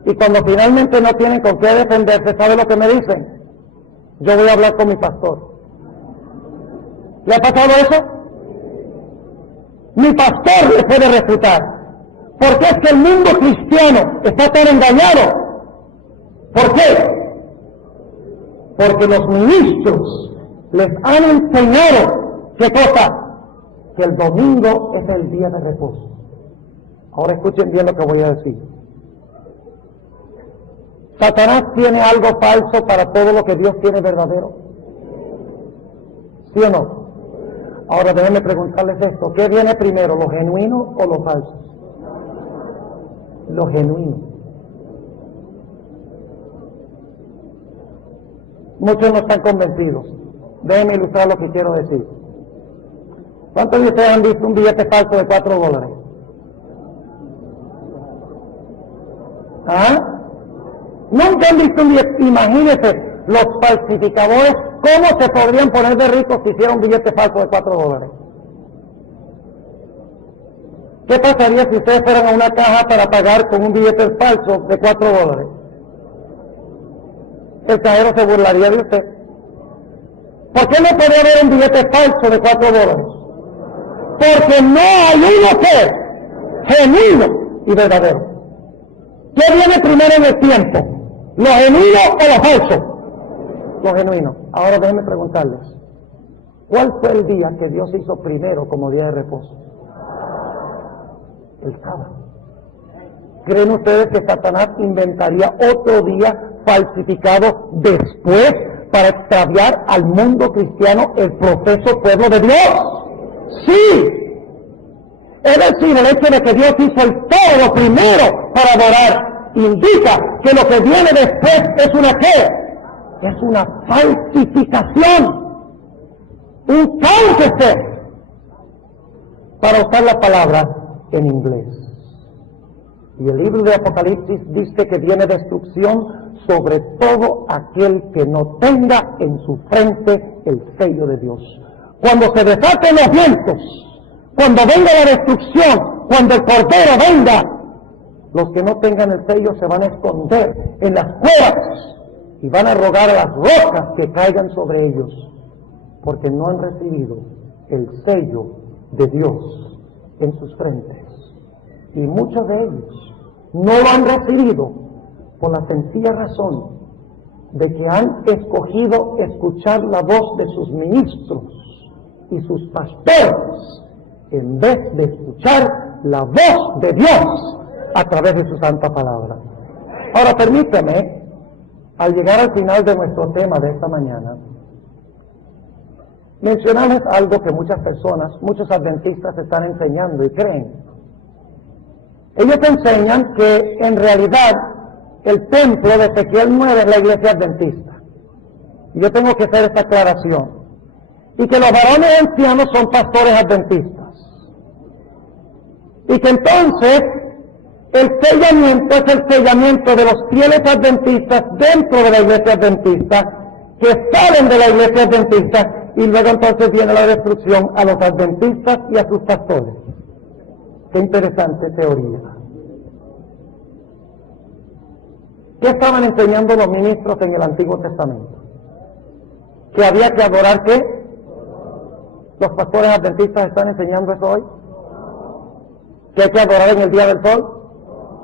Y cuando finalmente no tienen con qué defenderse, ¿saben lo que me dicen? Yo voy a hablar con mi pastor. ¿Le ha pasado eso? Mi pastor le puede refutar. Porque es que el mundo cristiano está tan engañado. ¿Por qué? Porque los ministros les han enseñado, ¿qué cosa? Que el domingo es el día de reposo. Ahora escuchen bien lo que voy a decir. ¿Satanás tiene algo falso para todo lo que Dios tiene verdadero? ¿Sí o no? Ahora déjenme preguntarles esto. ¿Qué viene primero, lo genuino o lo falso? Lo genuino. Muchos no están convencidos. Déjenme ilustrar lo que quiero decir. ¿Cuántos de ustedes han visto un billete falso de $4? ¿Ah? Nunca han visto un billete. Imagínense los falsificadores, ¿cómo se podrían poner de ricos si hicieran un billete falso de $4? ¿Qué pasaría si ustedes fueran a una caja para pagar con un billete falso de $4? El cajero se burlaría de usted. ¿Por qué no podría haber un billete falso de $4? Porque no hay uno que genuino y verdadero. ¿Qué viene primero en el tiempo? ¿Lo genuino o lo falso? Lo genuino. Ahora déjenme preguntarles, ¿cuál fue el día que Dios hizo primero como día de reposo? El sábado. ¿Creen ustedes que Satanás inventaría otro día falsificado después para extraviar al mundo cristiano el profeso pueblo de Dios? Sí. Es decir, el hecho de que Dios hizo el todo primero para adorar indica que lo que viene después es una ¿qué? Es una falsificación, un counterfeit, para usar la palabra en inglés. Y el libro de Apocalipsis dice que viene destrucción sobre todo aquel que no tenga en su frente el sello de Dios. Cuando se desaten los vientos, cuando venga la destrucción, cuando el Cordero venga, los que no tengan el sello se van a esconder en las cuevas y van a rogar a las rocas que caigan sobre ellos, porque no han recibido el sello de Dios en sus frentes. Y muchos de ellos no lo han recibido por la sencilla razón de que han escogido escuchar la voz de sus ministros y sus pastores en vez de escuchar la voz de Dios a través de su santa palabra. Ahora permítame, al llegar al final de nuestro tema de esta mañana, mencionarles algo que muchas personas, muchos adventistas están enseñando y creen. Ellos enseñan que en realidad el templo de Ezequiel 9 es la iglesia adventista. Y yo tengo que hacer esta aclaración. Y que los varones ancianos son pastores adventistas. Y que entonces El sellamiento es el sellamiento de los fieles adventistas dentro de la iglesia adventista, que salen de la iglesia adventista, y luego entonces viene la destrucción a los adventistas y a sus pastores. Qué interesante teoría. ¿Qué estaban enseñando los ministros en el Antiguo Testamento? ¿Que había que adorar qué? ¿Los pastores adventistas están enseñando eso hoy? ¿Que hay que adorar en el día del sol?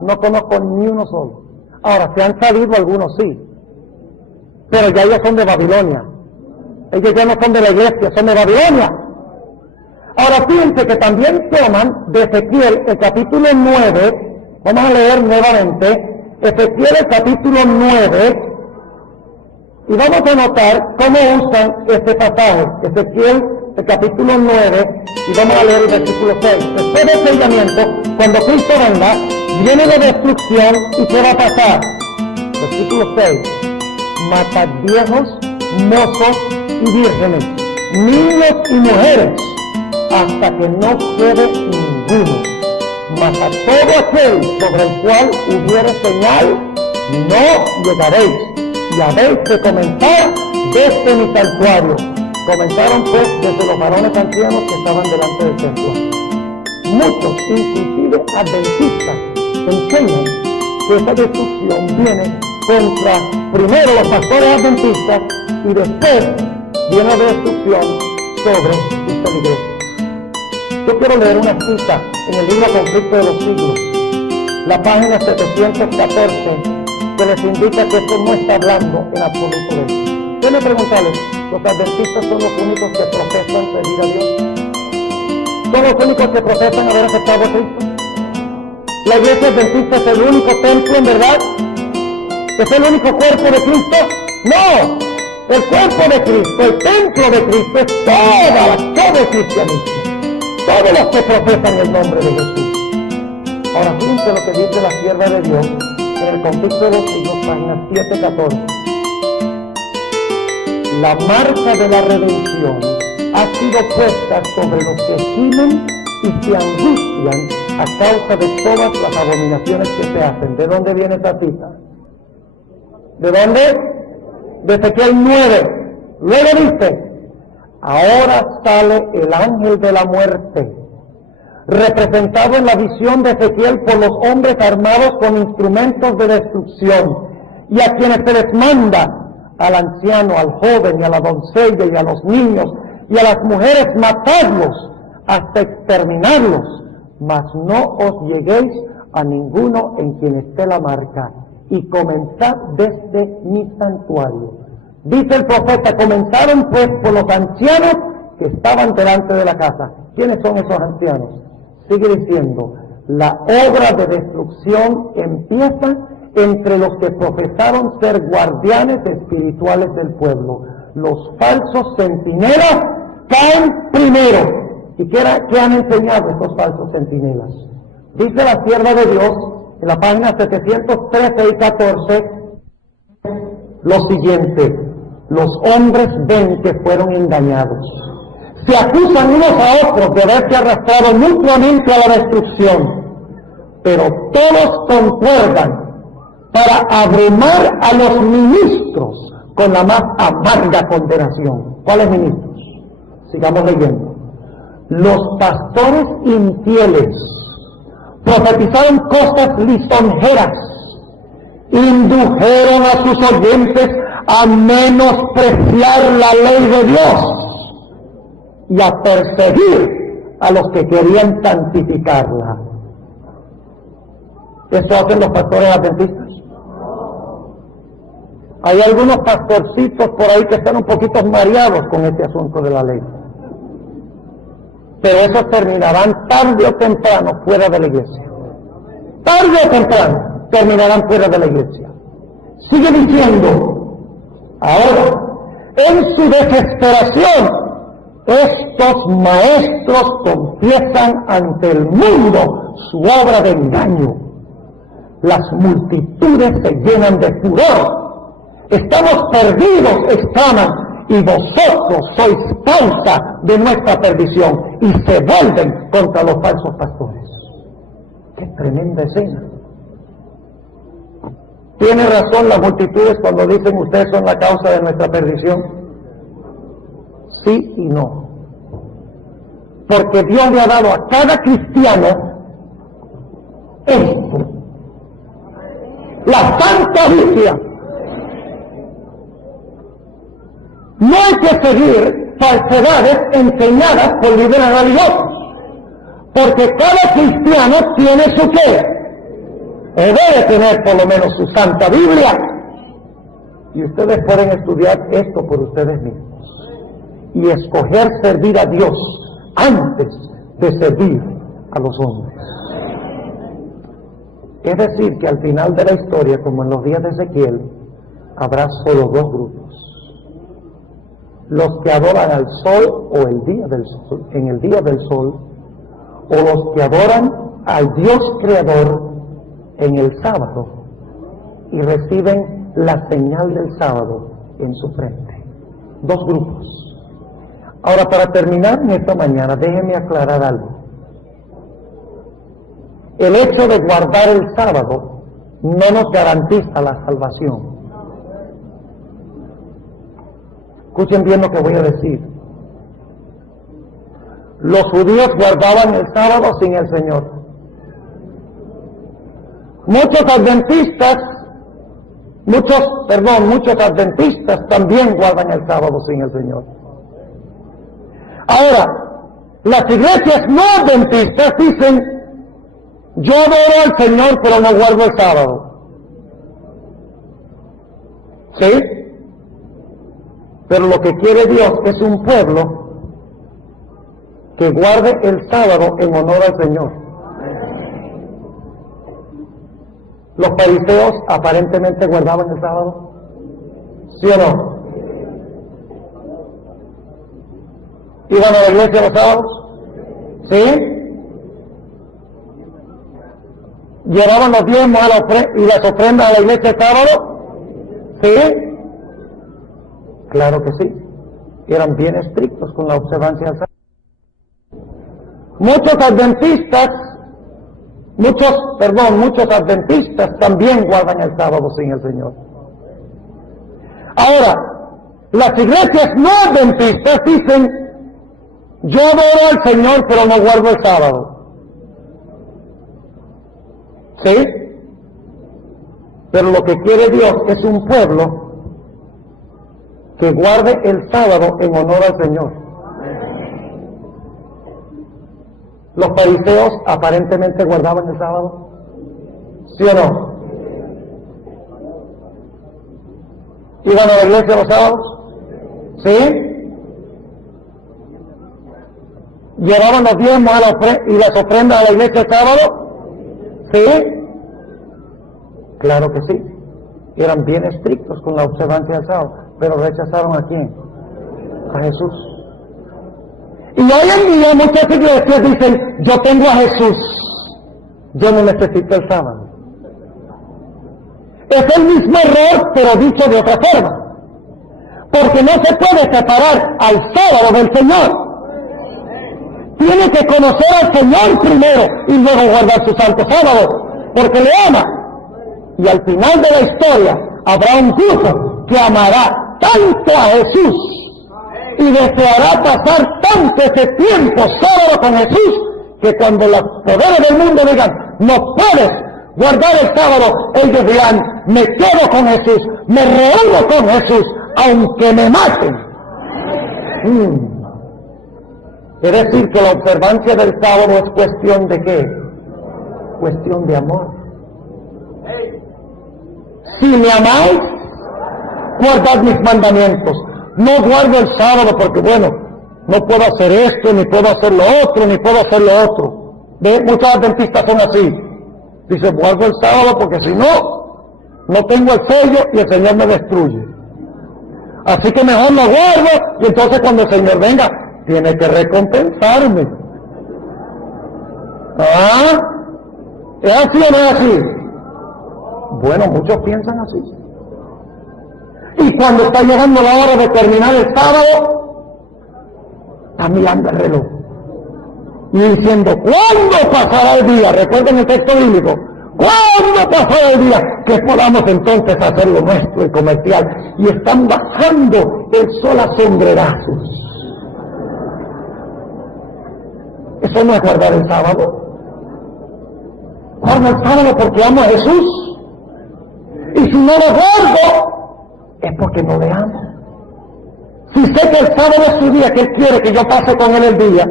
No conozco ni uno solo. Ahora, se han sabido algunos, sí, pero ya ellos son de Babilonia. Ellos ya no son de la iglesia, son de Babilonia. Ahora fíjense que también toman de Ezequiel el capítulo 9, vamos a leer nuevamente, Ezequiel el capítulo 9, y vamos a notar cómo usan este pasaje, Ezequiel el capítulo 9, y vamos a leer el versículo 6. Después del sellamiento, cuando Cristo venga, viene la destrucción, ¿y qué va a pasar? Versículo 6. Matad viejos, mozos y vírgenes, niños y mujeres, hasta que no quede ninguno. Mas a todo aquel sobre el cual hubiere señal, no llegaréis, y habéis de comenzar desde mi santuario. Comenzaron pues desde los varones ancianos que estaban delante del templo. Muchos, inclusive adventistas, enseñan que esa destrucción viene contra primero los pastores adventistas y después viene la destrucción sobre esta iglesia. Yo quiero leer una cita en el libro Conflicto de los Siglos, la página 714, que les indica que esto no está hablando en absoluto de esto. Déjenme preguntarles, ¿los adventistas son los únicos que profesan servir a Dios? ¿Son los únicos que profesan haber aceptado a Cristo? ¿La iglesia adventista es el único templo, en verdad? ¿Es el único cuerpo de Cristo? ¡No! El cuerpo de Cristo, el templo de Cristo es todo el cristianismo. Todos los que profesan el nombre de Jesús. Ahora fíjense lo que dice la sierva de Dios en el Conflicto de los Siglos, página 714. La marca de la redención ha sido puesta sobre los que gimen y se angustian a causa de todas las abominaciones que se hacen. ¿De dónde viene esta cita? ¿De dónde? De Ezequiel 9. Luego dice: ahora sale el ángel de la muerte, representado en la visión de Ezequiel por los hombres armados con instrumentos de destrucción, y a quienes se les manda, al anciano, al joven y a la doncella y a los niños y a las mujeres, matadlos hasta exterminarlos, mas no os lleguéis a ninguno en quien esté la marca, y comenzad desde mi santuario. Dice el profeta: comenzaron pues por los ancianos que estaban delante de la casa. ¿Quiénes son esos ancianos? Sigue diciendo: la obra de destrucción empieza entre los que profesaron ser guardianes espirituales del pueblo. Los falsos centinelas caen primero. ¿Y qué han enseñado estos falsos centinelas? Dice la sierva de Dios en la página 713 y 14 lo siguiente: los hombres ven que fueron engañados, se acusan unos a otros de haberse arrastrado mutuamente a la destrucción, pero todos concuerdan para abrumar a los ministros con la más amarga condenación. ¿Cuáles ministros? Sigamos leyendo. Los pastores infieles profetizaron cosas lisonjeras, indujeron a sus oyentes a menospreciar la ley de Dios y a perseguir a los que querían santificarla. ¿Eso hacen los pastores adventistas? Hay algunos pastorcitos por ahí que están un poquito mareados con este asunto de la ley, pero esos terminarán tarde o temprano fuera de la iglesia. Tarde o temprano terminarán fuera de la iglesia. Sigue diciendo: ahora, en su desesperación, estos maestros confiesan ante el mundo su obra de engaño. Las multitudes se llenan de furor. Estamos perdidos, exclaman, y vosotros sois causa de nuestra perdición, y se vuelven contra los falsos pastores. ¡Qué tremenda escena! Tiene razón las multitudes cuando dicen ustedes son la causa de nuestra perdición. Sí y no. Porque Dios le ha dado a cada cristiano esto. La Santa Biblia. No hay que seguir falsedades enseñadas por líderes religiosos, porque cada cristiano tiene su qué, o debe tener por lo menos su Santa Biblia, y ustedes pueden estudiar esto por ustedes mismos y escoger servir a Dios antes de servir a los hombres. Es decir, que al final de la historia, como en los días de Ezequiel, habrá solo dos grupos: los que adoran al sol o el día del sol, en el día del sol, o los que adoran al Dios creador en el sábado y reciben la señal del sábado en su frente. Dos grupos. Ahora, para terminar en esta mañana, déjenme aclarar algo. El hecho de guardar el sábado no nos garantiza la salvación. Escuchen bien lo que voy a decir. Los judíos guardaban el sábado sin el Señor. Muchos adventistas también guardan el sábado sin el Señor. Ahora, las iglesias no adventistas dicen: yo adoro al Señor pero no guardo el sábado. ¿Sí? Pero lo que quiere Dios es un pueblo que guarde el sábado en honor al Señor. Los fariseos aparentemente guardaban el sábado, ¿sí o no? ¿Iban a la iglesia los sábados? ¿Sí? ¿Llevaban los diezmos y las ofrendas a la iglesia el sábado? ¿Sí? Claro que sí. Eran bien estrictos con la observancia del sábado. Muchos adventistas también guardan el sábado sin el Señor. Ahora, las iglesias no adventistas dicen: yo adoro al Señor pero no guardo el sábado. ¿Sí? Pero lo que quiere Dios es un pueblo que guarde el sábado en honor al Señor. Los fariseos aparentemente guardaban el sábado, ¿sí o no? ¿Iban a la iglesia los sábados? ¿Sí? ¿Llevaban los diezmos y las ofrendas a la iglesia el sábado? ¿Sí? Claro que sí. Eran bien estrictos con la observancia del sábado, pero rechazaron ¿a quién? A Jesús. Y hoy en día muchas iglesias dicen: yo tengo a Jesús, yo no necesito el sábado. Es el mismo error, pero dicho de otra forma, porque no se puede separar al sábado del Señor. Tiene que conocer al Señor primero y luego guardar su santo sábado, porque le ama. Y al final de la historia habrá un grupo que amará tanto a Jesús y deseará pasar tanto ese tiempo solo con Jesús, que cuando los poderes del mundo digan: no puedes guardar el sábado, ellos dirán: me quedo con Jesús, me reúno con Jesús, aunque me maten. Es decir, que la observancia del sábado es cuestión de ¿qué? Cuestión de amor. Si me amáis, guardad mis mandamientos. No guardo el sábado porque, bueno, no puedo hacer esto, ni puedo hacer lo otro, ni puedo hacer lo otro. Muchos adventistas son así. Dice: guardo el sábado porque si no, no tengo el sello y el Señor me destruye. Así que mejor lo guardo, y entonces cuando el Señor venga, tiene que recompensarme. ¿Ah? ¿Es así o no es así? Bueno, muchos piensan así. Y cuando está llegando la hora de terminar el sábado, está mirando el reloj y diciendo: ¿cuándo pasará el día? Recuerden el texto bíblico: ¿Cuándo pasó el día que podamos entonces hacer lo nuestro y comercial? Y están bajando el sol a sombrerazos. Eso no es guardar el sábado. Guardo el sábado porque amo a Jesús. Y si no lo guardo, es porque no le amo. Si sé que el sábado es su día, que Él quiere que yo pase con Él el día,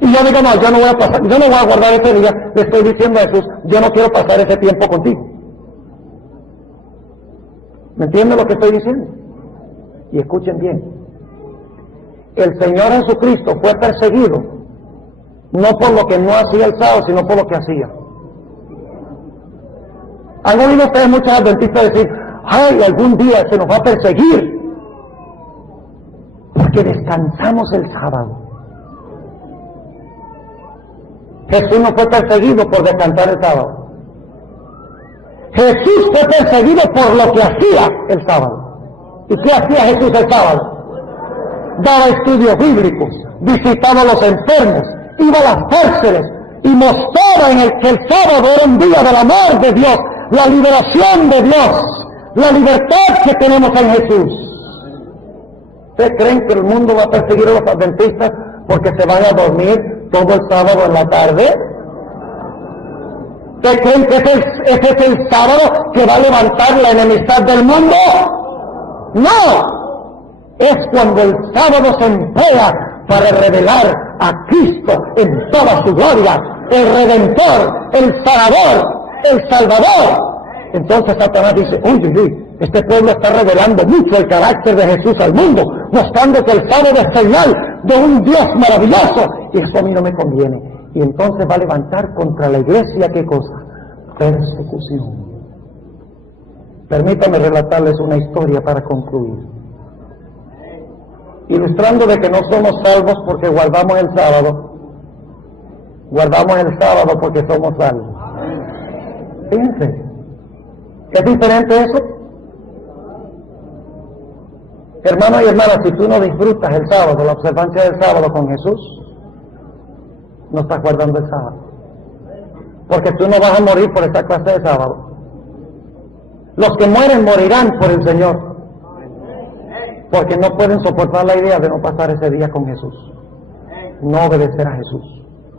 y yo digo, no, yo no voy a pasar, yo no voy a guardar ese día, le estoy diciendo a Jesús, yo no quiero pasar ese tiempo contigo. ¿Me entienden lo que estoy diciendo? Y escuchen bien. El Señor Jesucristo fue perseguido no por lo que no hacía el sábado, sino por lo que hacía. ¿Han oído ustedes muchos adventistas decir, ay, algún día se nos va a perseguir porque descansamos el sábado? Jesús no fue perseguido por descansar el sábado. Jesús fue perseguido por lo que hacía el sábado. ¿Y qué hacía Jesús el sábado? Daba estudios bíblicos, visitaba a los enfermos, iba a las cárceles y mostraba que el sábado era un día del amor de Dios, la liberación de Dios, la libertad que tenemos en Jesús. ¿Ustedes creen que el mundo va a perseguir a los adventistas porque se van a dormir todo el sábado en la tarde? ¿Ustedes creen que ese es el sábado que va a levantar la enemistad del mundo? No, es cuando el sábado se emplea para revelar a Cristo en toda su gloria, el Redentor, el Sanador, el Salvador. Entonces Satanás dice, uy, este pueblo está revelando mucho el carácter de Jesús al mundo, mostrando que el sábado es señal de un Dios maravilloso, y eso a mí no me conviene. Y entonces va a levantar contra la iglesia, ¿qué cosa? Persecución. Permítame relatarles una historia para concluir, ilustrando de que no somos salvos porque guardamos el sábado, guardamos el sábado porque somos salvos. Fíjense, ¿es diferente eso? Hermano y hermana, si tú no disfrutas el sábado, la observancia del sábado con Jesús, no estás guardando el sábado, porque tú no vas a morir por esta clase de sábado. Los que mueren morirán por el Señor, porque no pueden soportar la idea de no pasar ese día con Jesús, no obedecer a Jesús.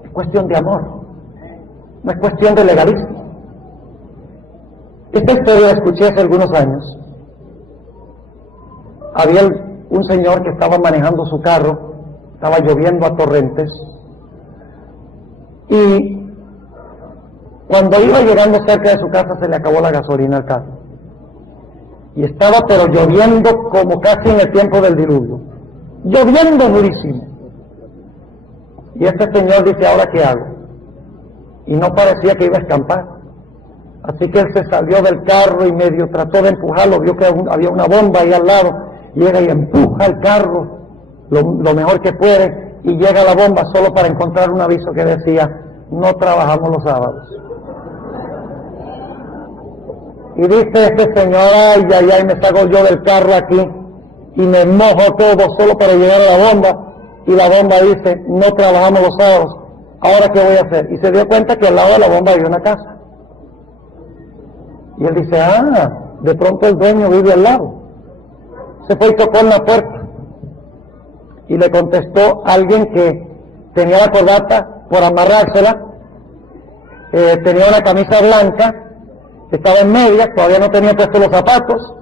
Es cuestión de amor, no es cuestión de legalismo. Esta historia la escuché hace algunos años. Había un señor que estaba manejando su carro, estaba lloviendo a torrentes, y cuando iba llegando cerca de su casa se le acabó la gasolina al carro. Y estaba pero lloviendo como casi en el tiempo del diluvio, lloviendo durísimo. Y este señor dice, ¿ahora qué hago? Y no parecía que iba a escampar. Así que él se salió del carro y medio trató de empujarlo, vio que había una bomba ahí al lado, llega y empuja el carro lo mejor que puede, y llega a la bomba solo para encontrar un aviso que decía, no trabajamos los sábados. Y dice este señor, ay, me saco yo del carro aquí y me mojo todo solo para llegar a la bomba, y la bomba dice, no trabajamos los sábados, ¿ahora qué voy a hacer? Y se dio cuenta que al lado de la bomba había una casa. Y él dice, de pronto el dueño vive al lado. Se fue y tocó en la puerta, y le contestó alguien que tenía la corbata por amarrársela, tenía una camisa blanca, estaba en medias, todavía no tenía puestos los zapatos,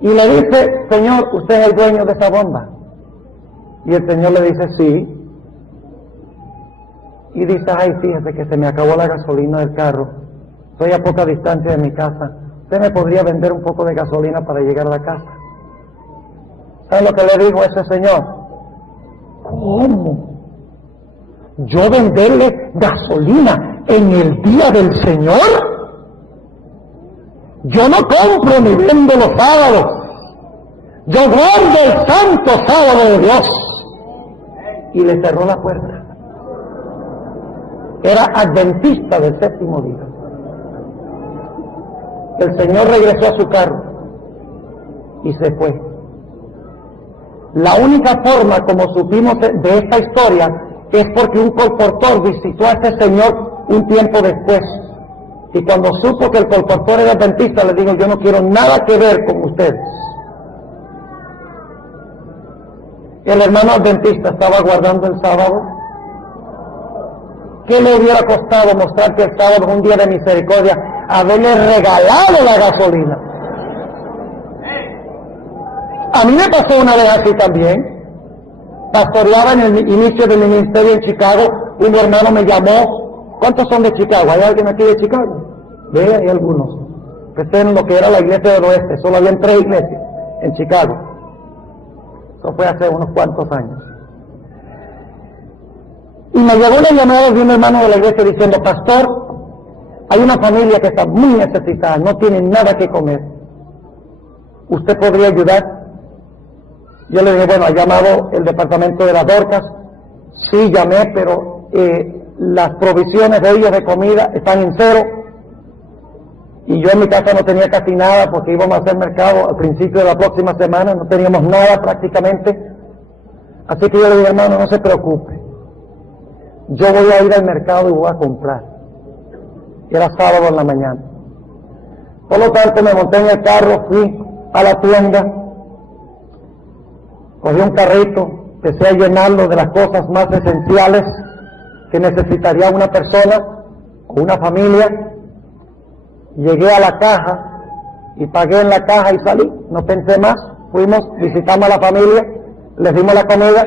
y le dice, señor, ¿usted es el dueño de esa bomba? Y el señor le dice, sí. Y dice, ay, fíjese que se me acabó la gasolina del carro, estoy a poca distancia de mi casa, ¿usted me podría vender un poco de gasolina para llegar a la casa? ¿Saben lo que le dijo ese señor? ¿Cómo? ¿Yo venderle gasolina en el día del Señor? Yo no compro ni vendo los sábados, yo guardo el santo sábado de Dios. Y le cerró la puerta. Era adventista del séptimo día. El Señor regresó a su carro y se fue. La única forma como supimos de esta historia es porque un colportor visitó a este señor un tiempo después, y cuando supo que el colportor era adventista, le dijo, yo no quiero nada que ver con ustedes. El hermano adventista estaba guardando el sábado. ¿Qué le hubiera costado mostrar que el sábado es un día de misericordia? Haberle regalado la gasolina. A mí me pasó una vez así también. Pastoreaba en el inicio de mi ministerio en Chicago. Un hermano me llamó. ¿Cuántos son de Chicago? ¿Hay alguien aquí de Chicago? Ve, hay algunos. Empecé en lo que era la iglesia del oeste. Solo habían 3 iglesias en Chicago. Eso fue hace unos cuantos años. Y me llegó una llamada de un hermano de la iglesia diciendo, pastor, hay una familia que está muy necesitada, no tiene nada que comer. ¿Usted podría ayudar? Yo le dije, bueno, ¿ha llamado el departamento de las Dorcas? Sí, llamé, pero las provisiones de ellos de comida están en 0. Y yo en mi casa no tenía casi nada porque íbamos a hacer mercado al principio de la próxima semana, no teníamos nada prácticamente. Así que yo le dije, hermano, no se preocupe. Yo voy a ir al mercado y voy a comprar. Era sábado en la mañana. Por lo tanto, me monté en el carro, fui a la tienda, cogí un carrito, empecé a llenarlo de las cosas más esenciales que necesitaría una persona o una familia. Llegué a la caja y pagué en la caja y salí. No pensé más. Fuimos, visitamos a la familia, les dimos la comida.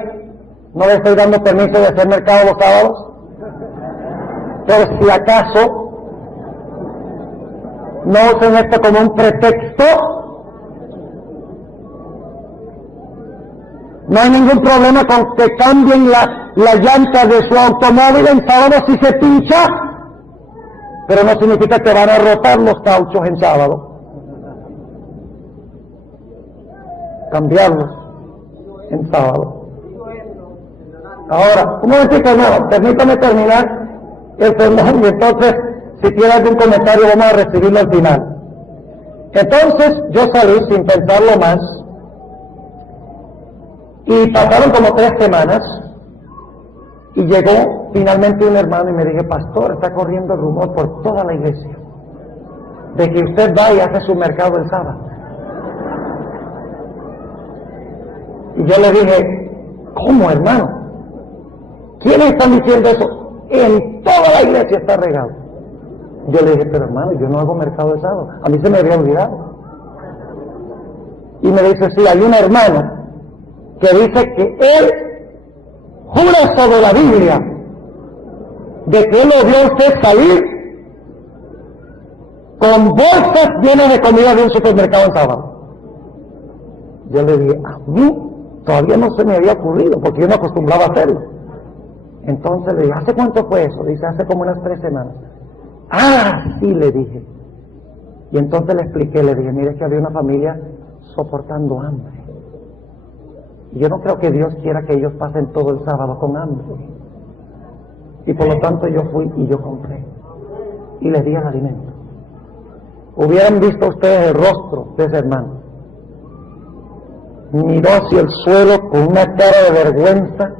No les estoy dando permiso de hacer mercado los sábados. Pero si acaso, no usen esto como un pretexto. No hay ningún problema con que cambien la llanta de su automóvil en sábado si se pincha, pero no significa que van a rotar los cauchos en sábado. Cambiarlos en sábado. Ahora, un momentito, hermano, permítame terminar el sermón y entonces, si tiene algún comentario, vamos a recibirlo al final. Entonces, yo salí sin pensarlo más, y pasaron como 3 semanas, y llegó finalmente un hermano y me dije, pastor, está corriendo el rumor por toda la iglesia, de que usted va y hace su mercado el sábado. Y yo le dije, ¿cómo, hermano? ¿Quiénes están diciendo eso? En toda la iglesia está regado. Yo le dije, pero hermano, yo no hago mercado de sábado. A mí se me había olvidado. Y me dice, sí, hay un hermano que dice que él jura sobre la Biblia de que él lo vio a usted salir con bolsas llenas de comida de un supermercado en sábado. Yo le dije, a mí todavía no se me había ocurrido porque yo no acostumbraba a hacerlo. Entonces le dije, ¿hace cuánto fue eso? Dice, hace como unas 3 semanas. Ah, sí, le dije. Y entonces le expliqué, le dije, mire que había una familia soportando hambre. Y yo no creo que Dios quiera que ellos pasen todo el sábado con hambre. Y por lo tanto yo fui y yo compré. Y les di el alimento. Hubieran visto ustedes el rostro de ese hermano. Miró hacia el suelo con una cara de vergüenza.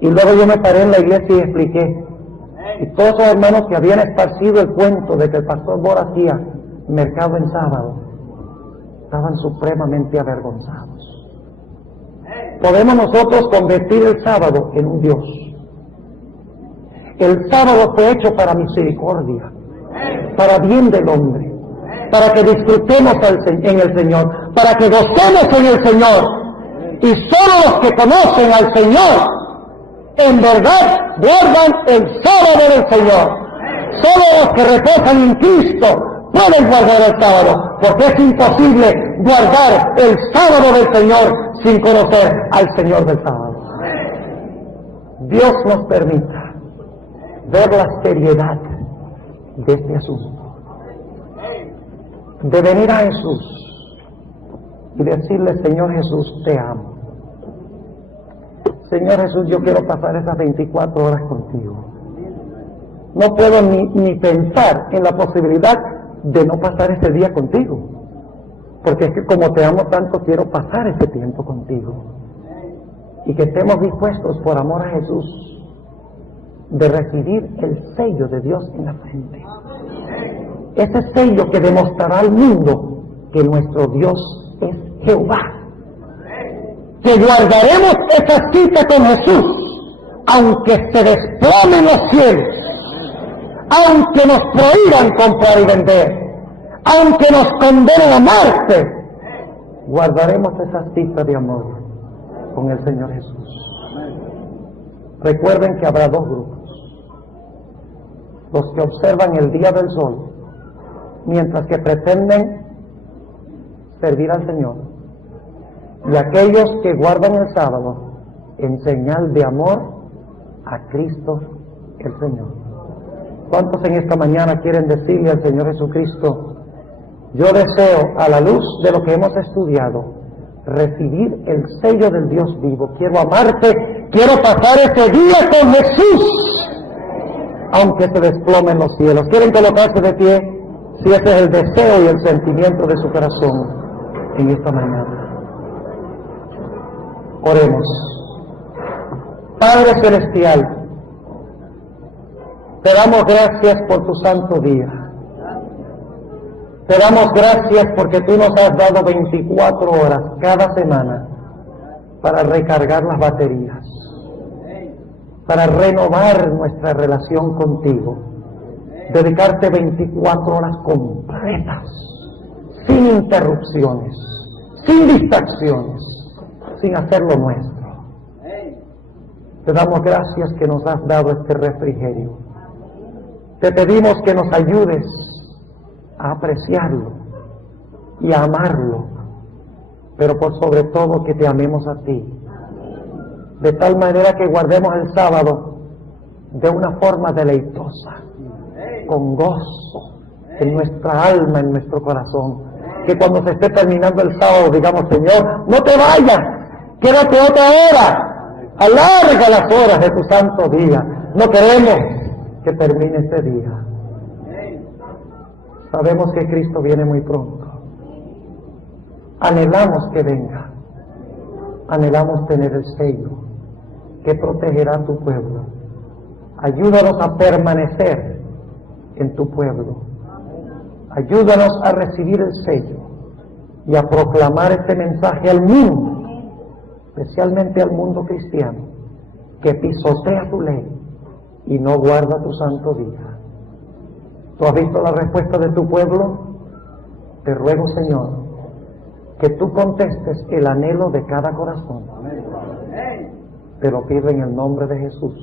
Y luego yo me paré en la iglesia y expliqué. Y todos esos hermanos que habían esparcido el cuento de que el pastor Bora hacía mercado en sábado, estaban supremamente avergonzados. Podemos nosotros convertir el sábado en un Dios. El sábado fue hecho para misericordia, para bien del hombre, para que disfrutemos en el Señor, para que gocemos en el Señor. Y solo los que conocen al Señor en verdad guardan el sábado del Señor. Solo los que reposan en Cristo pueden guardar el sábado, porque es imposible guardar el sábado del Señor sin conocer al Señor del sábado. Dios nos permita ver la seriedad de este asunto, de venir a Jesús y decirle, Señor Jesús, te amo. Señor Jesús, yo quiero pasar esas 24 horas contigo. No puedo ni pensar en la posibilidad de no pasar ese día contigo, porque es que como te amo tanto, quiero pasar ese tiempo contigo. Y que estemos dispuestos por amor a Jesús de recibir el sello de Dios en la frente. Ese sello que demostrará al mundo que nuestro Dios es Jehová. Que guardaremos esa cita con Jesús, aunque se desplomen los cielos, aunque nos prohíban comprar y vender, aunque nos condenen a muerte, guardaremos esa cita de amor con el Señor Jesús. Recuerden que habrá dos grupos: los que observan el día del sol mientras que pretenden servir al Señor, y aquellos que guardan el sábado en señal de amor a Cristo el Señor. ¿Cuántos en esta mañana quieren decirle al Señor Jesucristo: yo deseo, a la luz de lo que hemos estudiado, recibir el sello del Dios vivo, quiero amarte, quiero pasar ese día con Jesús, aunque se desplomen los cielos? ¿Quieren colocarse de pie? Si ese es el deseo y el sentimiento de su corazón en esta mañana. Oremos. Padre Celestial, te damos gracias por tu santo día. Te damos gracias porque tú nos has dado 24 horas cada semana para recargar las baterías, para renovar nuestra relación contigo, dedicarte 24 horas completas, sin interrupciones, sin distracciones, sin hacer lo nuestro. Te damos gracias que nos has dado este refrigerio. Te pedimos que nos ayudes a apreciarlo y a amarlo, pero por sobre todo que te amemos a ti, de tal manera que guardemos el sábado de una forma deleitosa, con gozo en nuestra alma, en nuestro corazón, que cuando se esté terminando el sábado digamos: Señor, no te vayas, quédate otra hora, alarga las horas de tu santo día. No queremos que termine este día. Sabemos que Cristo viene muy pronto. Anhelamos que venga. Anhelamos tener el sello que protegerá a tu pueblo. Ayúdanos a permanecer en tu pueblo. Ayúdanos a recibir el sello y a proclamar este mensaje al mundo, especialmente al mundo cristiano, que pisotea tu ley y no guarda tu santo día. ¿Tú has visto la respuesta de tu pueblo? Te ruego, Señor, que tú contestes el anhelo de cada corazón. Te lo pido en el nombre de Jesús.